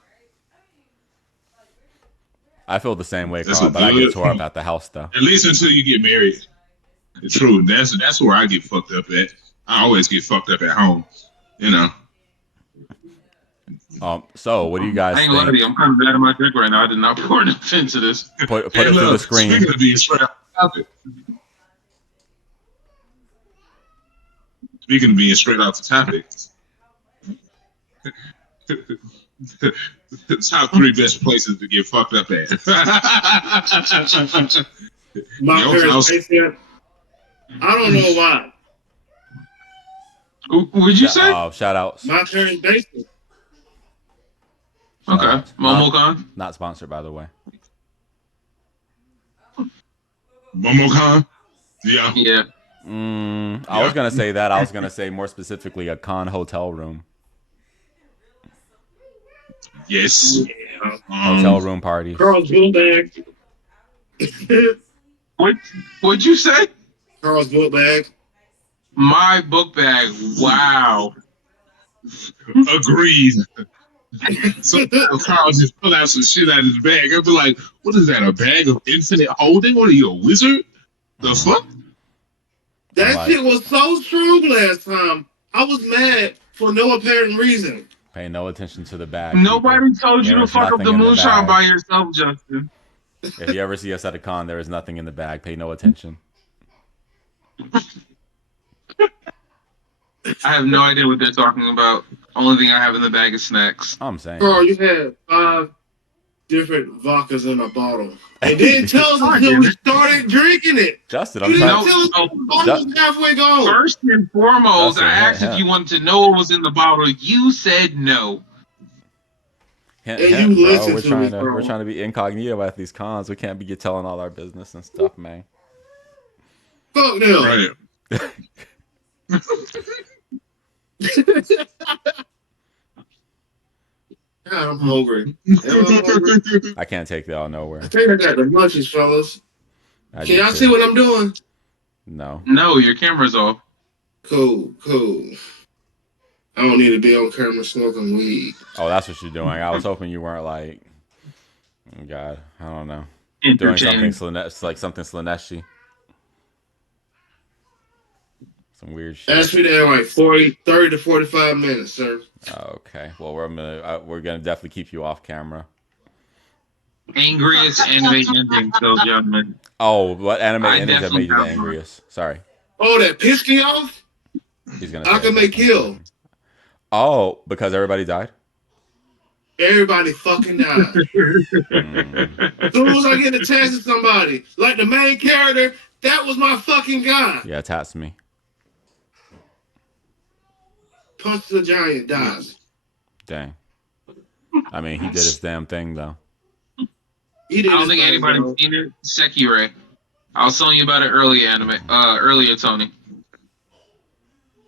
I feel the same way, That's Carl, a but I good get tore up point. at the house though. At least until you get married. True. That's where I get fucked up at. I always get fucked up at home. You know. So what do you I guys ain't gonna lie to think? you, I'm kind of bad at my dick right now. I did not pour enough into this. Put it Hey, through the look, screen. Speaking of being straight off the topic. Speaking of being straight off the topic. Top 3 best places to get fucked up at. My Yo, parents Klaus. basement. I don't know why. Would you say? Shout outs. My parents' basement. Okay, MomoCon. Not sponsored, by the way. MomoCon? Yeah. Yeah. I was gonna say that. I was gonna say more specifically a con hotel room. Yes. Yeah. Hotel room party. Carl's book bag. What'd you say? Carl's book bag. My book bag. Wow. Agreed. So Carl just pull out some shit out of his bag. I'd be like, what is that? A bag of infinite holding? What are you, a wizard? The fuck? That Like- shit was so strong last time. I was mad for no apparent reason. Pay no attention to the bag. Nobody people. told you There to is fuck up nothing the in the moonshine bag. by yourself, Justin. If you ever see us at a con, there is nothing in the bag. Pay no attention. I have no idea what they're talking about. Only thing I have in the bag is snacks. I'm saying. Carl, you had 5 different vodkas in a bottle. And didn't tell us until we started drinking it. Justin, You I'm didn't trying. No, tell us no. the bottle was halfway gone. First and foremost, Justin, I asked yeah. if you wanted to know what was in the bottle. You said no. Hint, And hint, you bro. listen We're to trying me, to bro. we're trying to be incognito at these cons. We can't be telling all our business and stuff, man. Fuck them. Right. God, I'm hungry. Am I hungry? I can't take y'all nowhere. I think I got the munchies, fellas. I Can do y'all too. see what I'm doing? No. No, your camera's off. Cool. I don't need to be on camera smoking weed. Oh, that's what you're doing. I was hoping you weren't like God, I don't know. Doing something Entertaining. Slaneshi. Some weird That's shit. me there like 30 to 45 minutes, sir. Okay. Well, we're gonna definitely keep you off camera. Angriest anime ending, though, gentlemen. Oh, what anime I endings have definitely made you the have one. angriest? Sorry, Oh, that pissed me off? he's gonna say Akame Attack on Kill. Titan. Oh, because everybody died. Everybody fucking died. Mm, As soon as I get a chance to somebody, like the main character, that was my fucking guy. yeah, Tatsumi. Punch the giant dies. Dang. I mean, he did his damn thing though. He did I don't his think thing, anybody's bro. seen it. Sekiro. I was telling you about it earlier, Tony.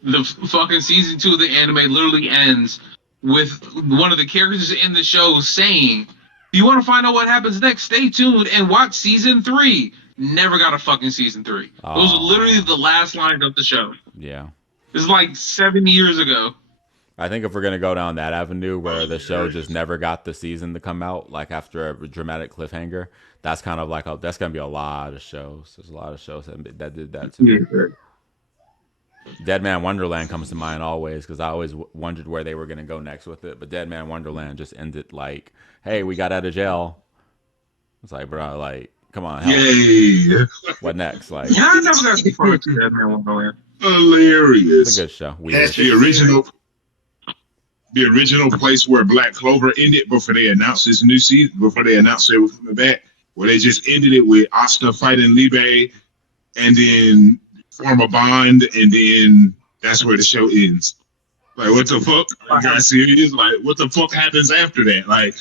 The fucking season 2 of the anime literally ends with one of the characters in the show saying, "If you want to find out what happens next, stay tuned and watch season 3." Never got a fucking season 3. Those are literally the last lines of the show. Yeah. This is like 7 years ago. I think if we're gonna go down that avenue where the show just never got the season to come out, like after a dramatic cliffhanger, that's kind of like that's gonna be a lot of shows. There's a lot of shows that did that to me. Dead Man Wonderland comes to mind always because I always wondered where they were gonna go next with it. But Dead Man Wonderland just ended like, "Hey, we got out of jail." It's like, bro, like, come on, help. Yay! What next? Like, Yeah, I never got too far into that, man. Wonderland. it's a Hilarious. good show. Weird. The original place where Black Clover ended before they announced this new season, before they announced they were coming back, where they just ended it with Asuka fighting Libe and then form a bond, and then that's where the show ends. Like, what the fuck? Are you guys serious? Like, what the fuck happens after that? Like,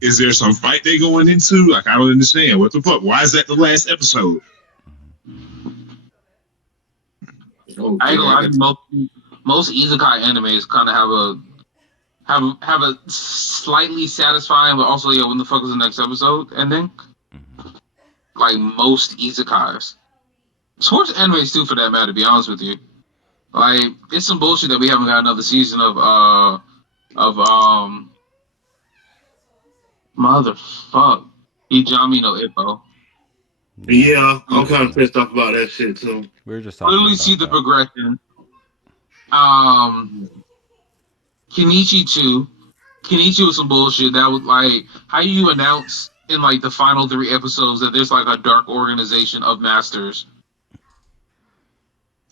is there some fight they going into? Like, I don't understand. What the fuck? Why is that the last episode? Oh, I ain't gonna lie, most isekai animes kind of have a slightly satisfying, but also, yeah, when the fuck is the next episode ending? Like most isekais. Sports animes too, for that matter, to be honest with you. Like, it's some bullshit that we haven't got another season of motherfuck. Ijami no Ippo. Yeah, I'm kind of pissed off about that shit too. We were just talking Literally about see the that. progression. Kenichi 2. Kenichi was some bullshit. That was like, how you announce in like the final 3 episodes that there's like a dark organization of masters,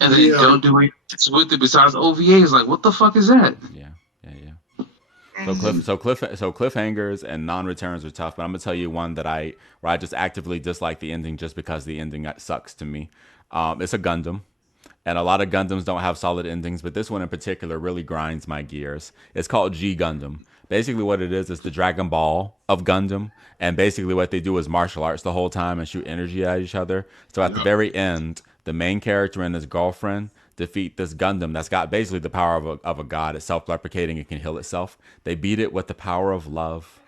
and they don't do anything with it besides OVAs. Like, what the fuck is that? Yeah. So cliffhangers and non-returns are tough, but I'm gonna tell you one that where I just actively dislike the ending just because the ending sucks to me. It's a Gundam, and a lot of Gundams don't have solid endings, but this one in particular really grinds my gears. It's called G Gundam. Basically, what it is the Dragon Ball of Gundam, and basically what they do is martial arts the whole time and shoot energy at each other. So at the very end, the main character and his girlfriend defeat this Gundam that's got basically the power of a god. It's self-replicating. It can heal itself. They beat it with the power of love.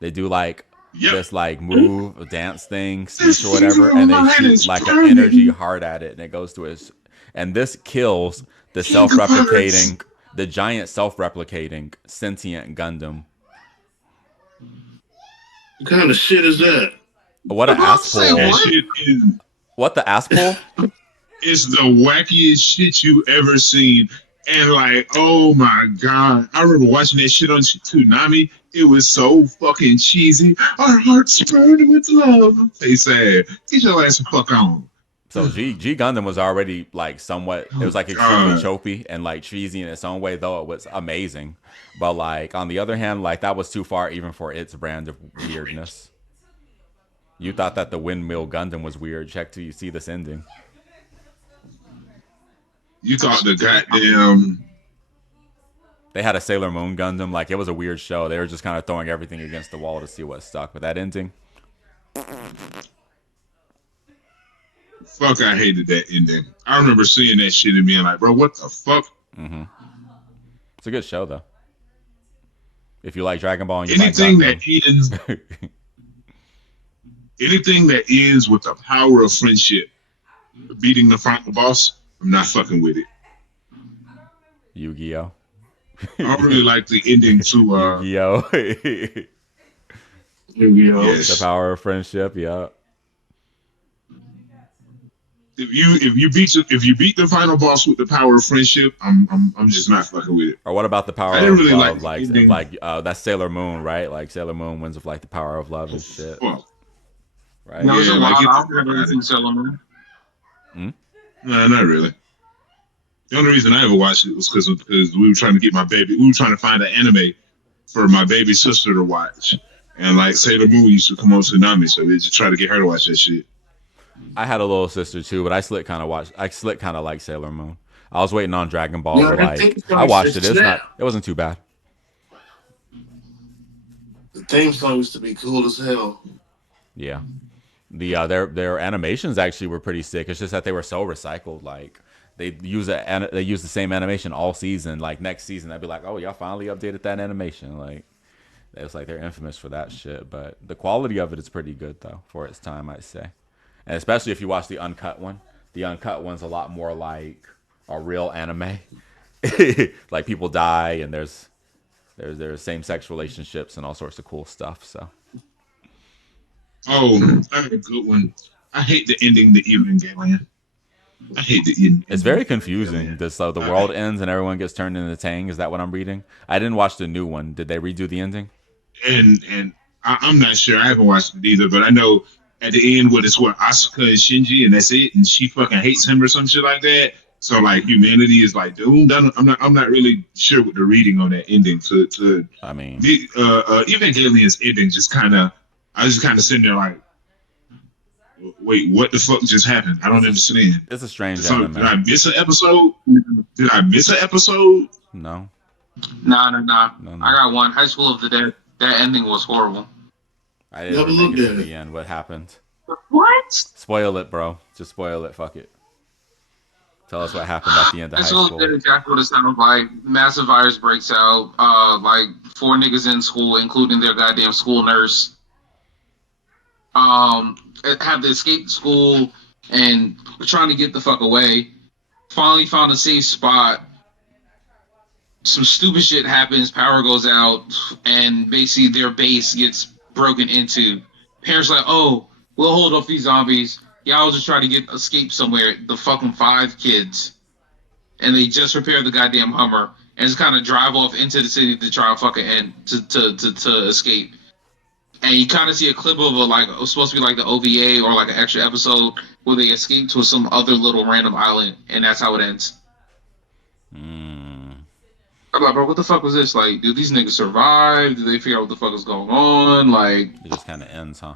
They do like this like move, a dance thing, speech or whatever, and they shoot like an energy heart at it, and it goes to his. And this kills the self-replicating, the giant self-replicating sentient Gundam. What kind of shit is that? What an asshole! That shit is What the asshole? it's the wackiest shit you ever seen. And like, oh my god, I remember watching that shit on Toonami. It was so fucking cheesy. Our hearts burned with love. They said, "Get your ass the fuck on." So G Gundam was already like somewhat. It was like extremely choppy and like cheesy in its own way, though it was amazing. But like on the other hand, like that was too far even for its brand of weirdness. You thought that the Windmill Gundam was weird. Check till you see this ending. You thought the goddamn They had a Sailor Moon Gundam. Like it was a weird show. They were just kind of throwing everything against the wall to see what stuck. But that ending, fuck, I hated that ending. I remember seeing that shit and being like, bro, what the fuck? it's a good show though. If you like Dragon Ball and you Anything like that ends, anything that ends with the power of friendship, beating the final boss, I'm not fucking with it. Yu-Gi-Oh. I really like the ending to Yu-Gi-Oh. Yu-Gi-Oh. The Yes. power of friendship. Yeah. If you beat the final boss with the power of friendship, I'm just not fucking with it. Or what about the power I didn't of really like love? the Like, ending. that's Sailor Moon, right? Like Sailor Moon wins with like the power of love and shit, Fuck. right? No, it's a Yeah, lot. like, I get don't the think I've fuck ever out seen Sailor Moon. No, not really. The only reason I ever watched it was because we were trying to get my baby. We were trying to find an anime for my baby sister to watch, and like Sailor Moon used to come on Tsunami, so we just try to get her to watch that shit. I had a little sister too, but I slick kind of like Sailor Moon. I was waiting on Dragon Ball, Yeah, but that like theme I song watched is it. It's snap. not. It wasn't too bad. The theme song used to be cool as hell. Yeah. Their animations actually were pretty sick. It's just that they were so recycled. Like they use the same animation all season. Like next season, they'd be like, "Oh, y'all finally updated that animation." Like it's like they're infamous for that shit. But the quality of it is pretty good though for its time, I'd say. And especially if you watch the uncut one. The uncut one's a lot more like a real anime. Like people die and there's same sex relationships and all sorts of cool stuff. So Oh, I had a good one. I hate the ending to Evangelion. I hate the ending. it's very confusing. This the world ends and everyone gets turned into Tang. Is that what I'm reading? I didn't watch the new one. Did they redo the ending? And I'm not sure. I haven't watched it either, but I know at the end what it's what Asuka and Shinji, and that's it. And she fucking hates him or some shit like that. So like humanity is like doomed. I'm not really sure what the reading on that ending to I mean, the Evangelion's ending just kind of. I was just kind of sitting there like, wait, what the fuck just happened? I don't understand. it's a strange So anime. did I miss an episode? Did I miss an episode? No, Nah. no. I got one. High School of the Dead. That ending was horrible. I didn't Never ever make looked it at to it. the end. What happened? What? Spoil it, bro. Just spoil it. Fuck it. Tell us what happened at the end of High high School of school. the Dead exactly what it sounds like. Massive virus breaks out. Like 4 niggas in school, including their goddamn school nurse. Have to escape school and trying to get the fuck away. Finally found a safe spot. Some stupid shit happens, power goes out, and basically their base gets broken into. Parents like, oh, we'll hold off these zombies. Y'all just try to escape somewhere. The fucking 5 kids. And they just repaired the goddamn Hummer and just kind of drive off into the city to try and fucking end to escape. And you kind of see a clip of it was supposed to be like the OVA or like an extra episode where they escape to some other little random island, and that's how it ends. I'm like, bro, what the fuck was this? Like, do these niggas survive? Do they figure out what the fuck is going on? Like, It just kind of ends, huh?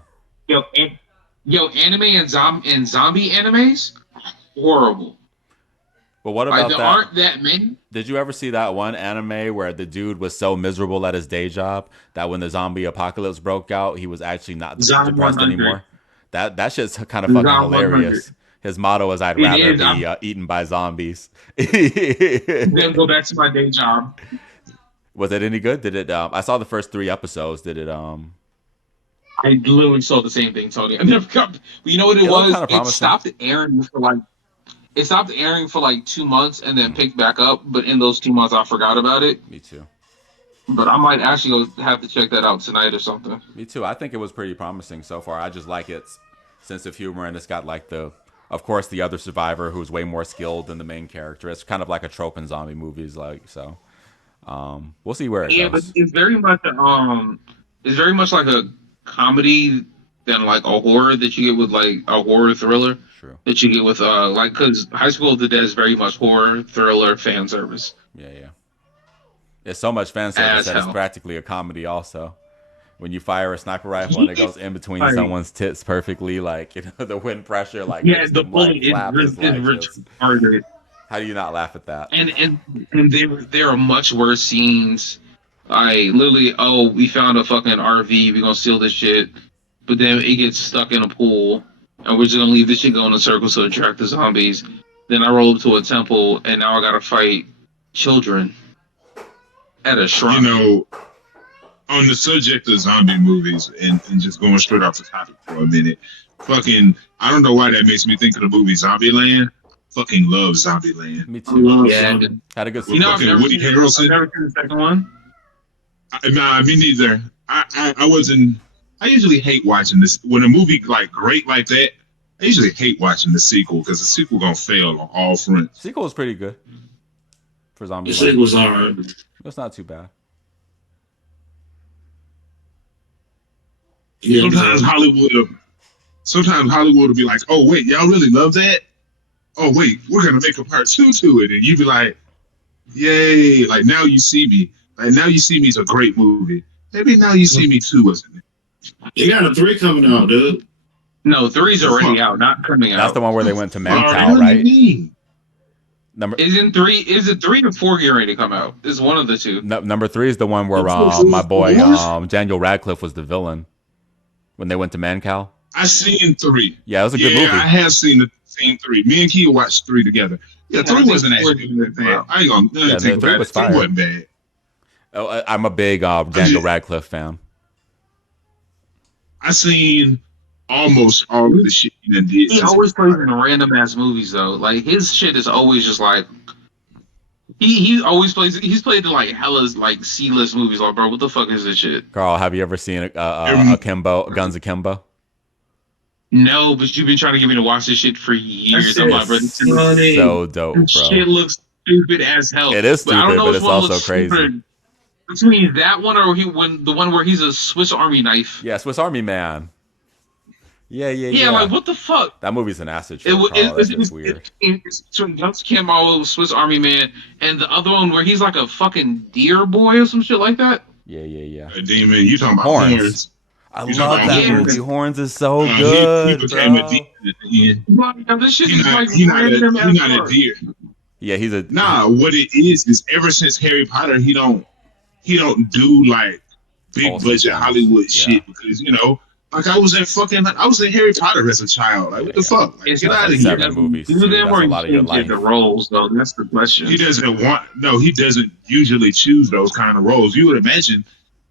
yo, anime and zombie animes, horrible. But what Like, about there that? aren't that many. Did you ever see that one anime where the dude was so miserable at his day job that when the zombie apocalypse broke out, he was actually not Zombie depressed 100. anymore? That shit's kind of fucking Zombie hilarious. 100. His motto is, "I'd It rather is, be eaten by zombies." Then go back to my day job. Was it any good? Did it? I saw the first 3 episodes. Did it? I literally saw the same thing, Tony. I never got. You know what it It looked was? kinda It promising. stopped airing for like. It stopped airing for like 2 months and then picked back up. But in those 2 months, I forgot about it. Me too. But I might actually go have to check that out tonight or something. Me too. I think it was pretty promising so far. I just like its sense of humor, and it's got like of course, the other survivor who's way more skilled than the main character. It's kind of like a trope in zombie movies, like so. We'll see where it Yeah, but goes. it's very much like a comedy than like a horror that you get with like a horror thriller True. that you get with because High School of the Dead is very much horror thriller fan service. Yeah. It's so much fan service As that it's hell. practically a comedy. Also, when you fire a sniper rifle and it goes in between Right. someone's tits perfectly, like the wind pressure, like Yeah, makes the them, bullet like, is flap his legs. It's- retarded. How do you not laugh at that? And there are much worse scenes. I literally, we found a fucking RV. We're gonna steal this shit, but then it gets stuck in a pool, and we're just gonna leave this shit go in a circle to attract the zombies. Then I roll up to a temple, and now I gotta fight children at a You shrine. know, on the subject of zombie movies and just going straight off the topic for a minute, fucking, I don't know why that makes me think of the movie Zombieland. Fucking love Zombieland. Me I too. love Yeah. zombie. Had a good. You know, I've Fucking never, Woody seen, Harrelson. I've never seen the second one. Nah, me neither. I wasn't. I usually hate watching this when a movie like great like that. I usually hate watching the sequel because the sequel gonna fail on all fronts. Sequel was pretty good for The Zombieland. sequel's alright. It's not too bad. Yeah, Sometimes Hollywood will be like, "Oh wait, y'all really love that? Oh wait, we're gonna make a part 2 to it," and you be like, "Yay!" Like Now You See Me. Like Now You See Me is a great movie. Maybe Now You See Me 2 wasn't it? they got a 3 coming out, dude. No, 3's already out, not coming out. That's the one where they went to What Mancow, do right? you mean? Number Is it 3 or 4 getting ready to come out? It's one of the two. number 3 is the one where my boy Daniel Radcliffe was the villain when they went to Mancow. I seen 3. Yeah, it was a good movie. I have seen 3. Me and Kia watched 3 together. Yeah, 3 wasn't actually that bad. I ain't gonna Yeah, think 3 about was it. 3 fire. wasn't bad. Oh, I'm a big Daniel Radcliffe fan. I seen almost all of the shit he done did. He always plays in random ass movies though. Like his shit is always just like he always plays. He's played in like hella's like C-list movies. Like, bro, what the fuck is this shit? Carl, have you ever seen Akimbo, Guns Akimbo? No, but you've been trying to get me to watch this shit for years. I'm like, bro, this So dope, bro. shit looks stupid as hell. It is stupid, I don't know but which it's one also looks crazy. stupider. Between that one or the one where he's a Swiss Army knife. Yeah, Swiss Army Man. Yeah. Yeah, like what the fuck? That movie's an acid trip, Carl. That's just weird. It's between Guns Akimbo, Swiss Army Man, and the other one where he's like a fucking deer boy or some shit like that. Yeah. Demon, you talking about Horns. Horns? I You love talking that about movie. Horns is so He good, became bro. a demon at the end. Like, this shit He is like not random a as deer. Yeah, he's a Nah, what it is ever since Harry Potter, he don't do like big Awesome budget things. Hollywood Yeah. shit because like I was in Harry Potter as a child. Like what the fuck? Like, It's get like out of here. 7 movies. Do too. them That's or a you lot of your can't get life. the roles though. That's the question. He doesn't usually choose those kind of roles. You would imagine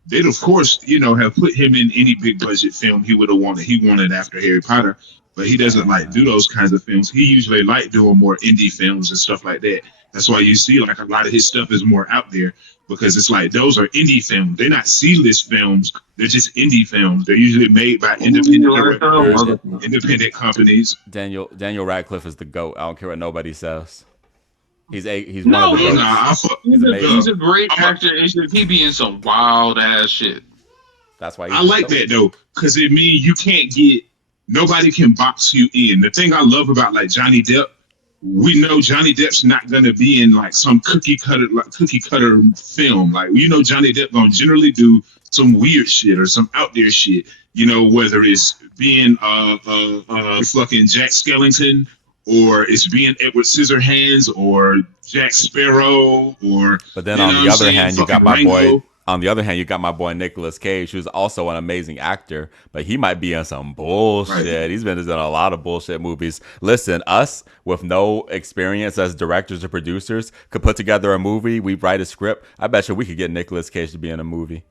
they'd of course, have put him in any big budget film he would have wanted. He wanted after Harry Potter, but he doesn't like do those kinds of films. He usually like doing more indie films and stuff like that. That's why you see like a lot of his stuff is more out there because it's like those are indie films. They're not C-list films. They're just indie films. They're usually made by independent directors, independent companies. Daniel Radcliffe is the GOAT. I don't care what nobody says. He's one No, of the he's goats. he's a great actor. He be in some wild ass shit. That's why I like that though, because it means you can't nobody can box you in. The thing I love about like Johnny Depp, we know Johnny Depp's not gonna be in like some cookie cutter film. Like Johnny Depp gonna generally do some weird shit or some out there shit. Whether it's being fucking Jack Skellington or it's being Edward Scissorhands or Jack Sparrow or. But then on the other hand, you got my Rango. boy. On the other hand, you got my boy Nicolas Cage, who's also an amazing actor, but he might be in some bullshit. Right. He's been in a lot of bullshit movies. Listen, us with no experience as directors or producers could put together a movie. We write a script. I bet you we could get Nicolas Cage to be in a movie.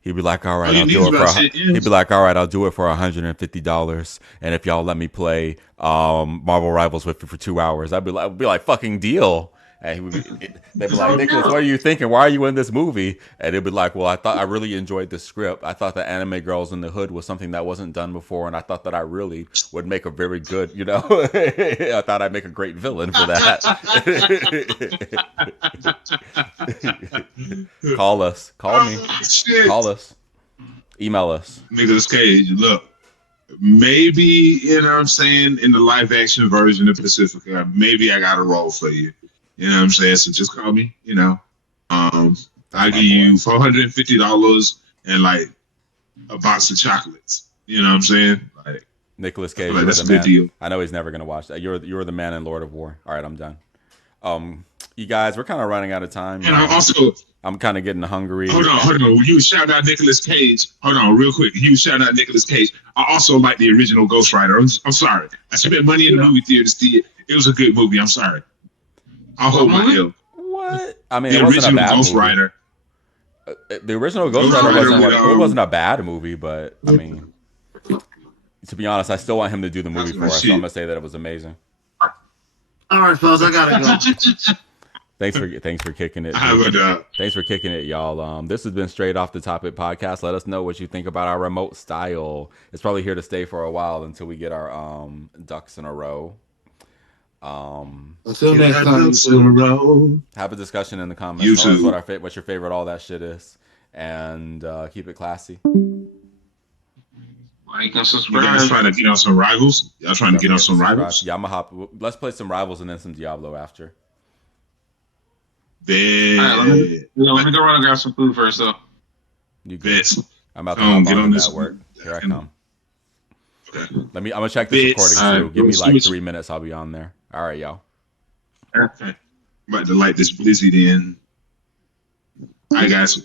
He'd be like, all right, I'll do it for. He'd be like, all right, I'll do it for $150, and if y'all let me play Marvel Rivals with you for 2 hours, I'd be like, fucking deal. And they'd be like, Nicholas, what are you thinking? Why are you in this movie? And it'd be like, well, I really enjoyed the script. I thought that Anime Girls in the Hood was something that wasn't done before, and I thought that I really would make a very good, I thought I'd make a great villain for that. Call us. Call me. Call us. Email us. Nicolas Cage, look. Maybe, what I'm saying, in the live action version of Pacifica, maybe I got a role for you. You know what I'm saying? So just call me, I'll give you $450 and like a box of chocolates. You know what I'm saying? Like Nicolas Cage, like, that's the a good man. deal. I know he's never gonna watch that. You're the man in Lord of War. All right, I'm done. You guys, we're kind of running out of time. And I'm kind of getting hungry. Hold on. You shout out Nicolas Cage. Hold on, real quick. You shout out Nicolas Cage. I also like the original Ghost Rider. I'm sorry. I spent money in the movie theater to see it. It was a good movie. I'm sorry. I'll hold my hill. What? I mean, The it wasn't a original bad Ghost movie. Rider. The original Ghost Rider wasn't a bad movie, but I mean, to be honest, I still want him to do the movie for us. So I'm gonna say that it was amazing. All right, fellas, I gotta go. Thanks for kicking it. I have a Thanks for kicking it, y'all. This has been Straight Off the Topic podcast. Let us know what you think about our remote style. It's probably here to stay for a while until we get our ducks in a row. Until next time, have a discussion in the comments. Tell us what's your favorite all that shit is, and keep it classy. Like and You subscribe. guys trying to get on some rivals? Y'all trying to get on some Subscribe. rivals? Yeah, I'm gonna hop. Let's play some rivals and then some Diablo after. All right, let me go run and grab some food first, though. You good? Bet. I'm about to hop Get on on the this network. Here I come. Okay. I'm gonna check this recording All too. right, Give me like switch. 3 minutes. I'll be on there. All right, y'all. Okay. I'm about to light this blizzy then. All right, guys.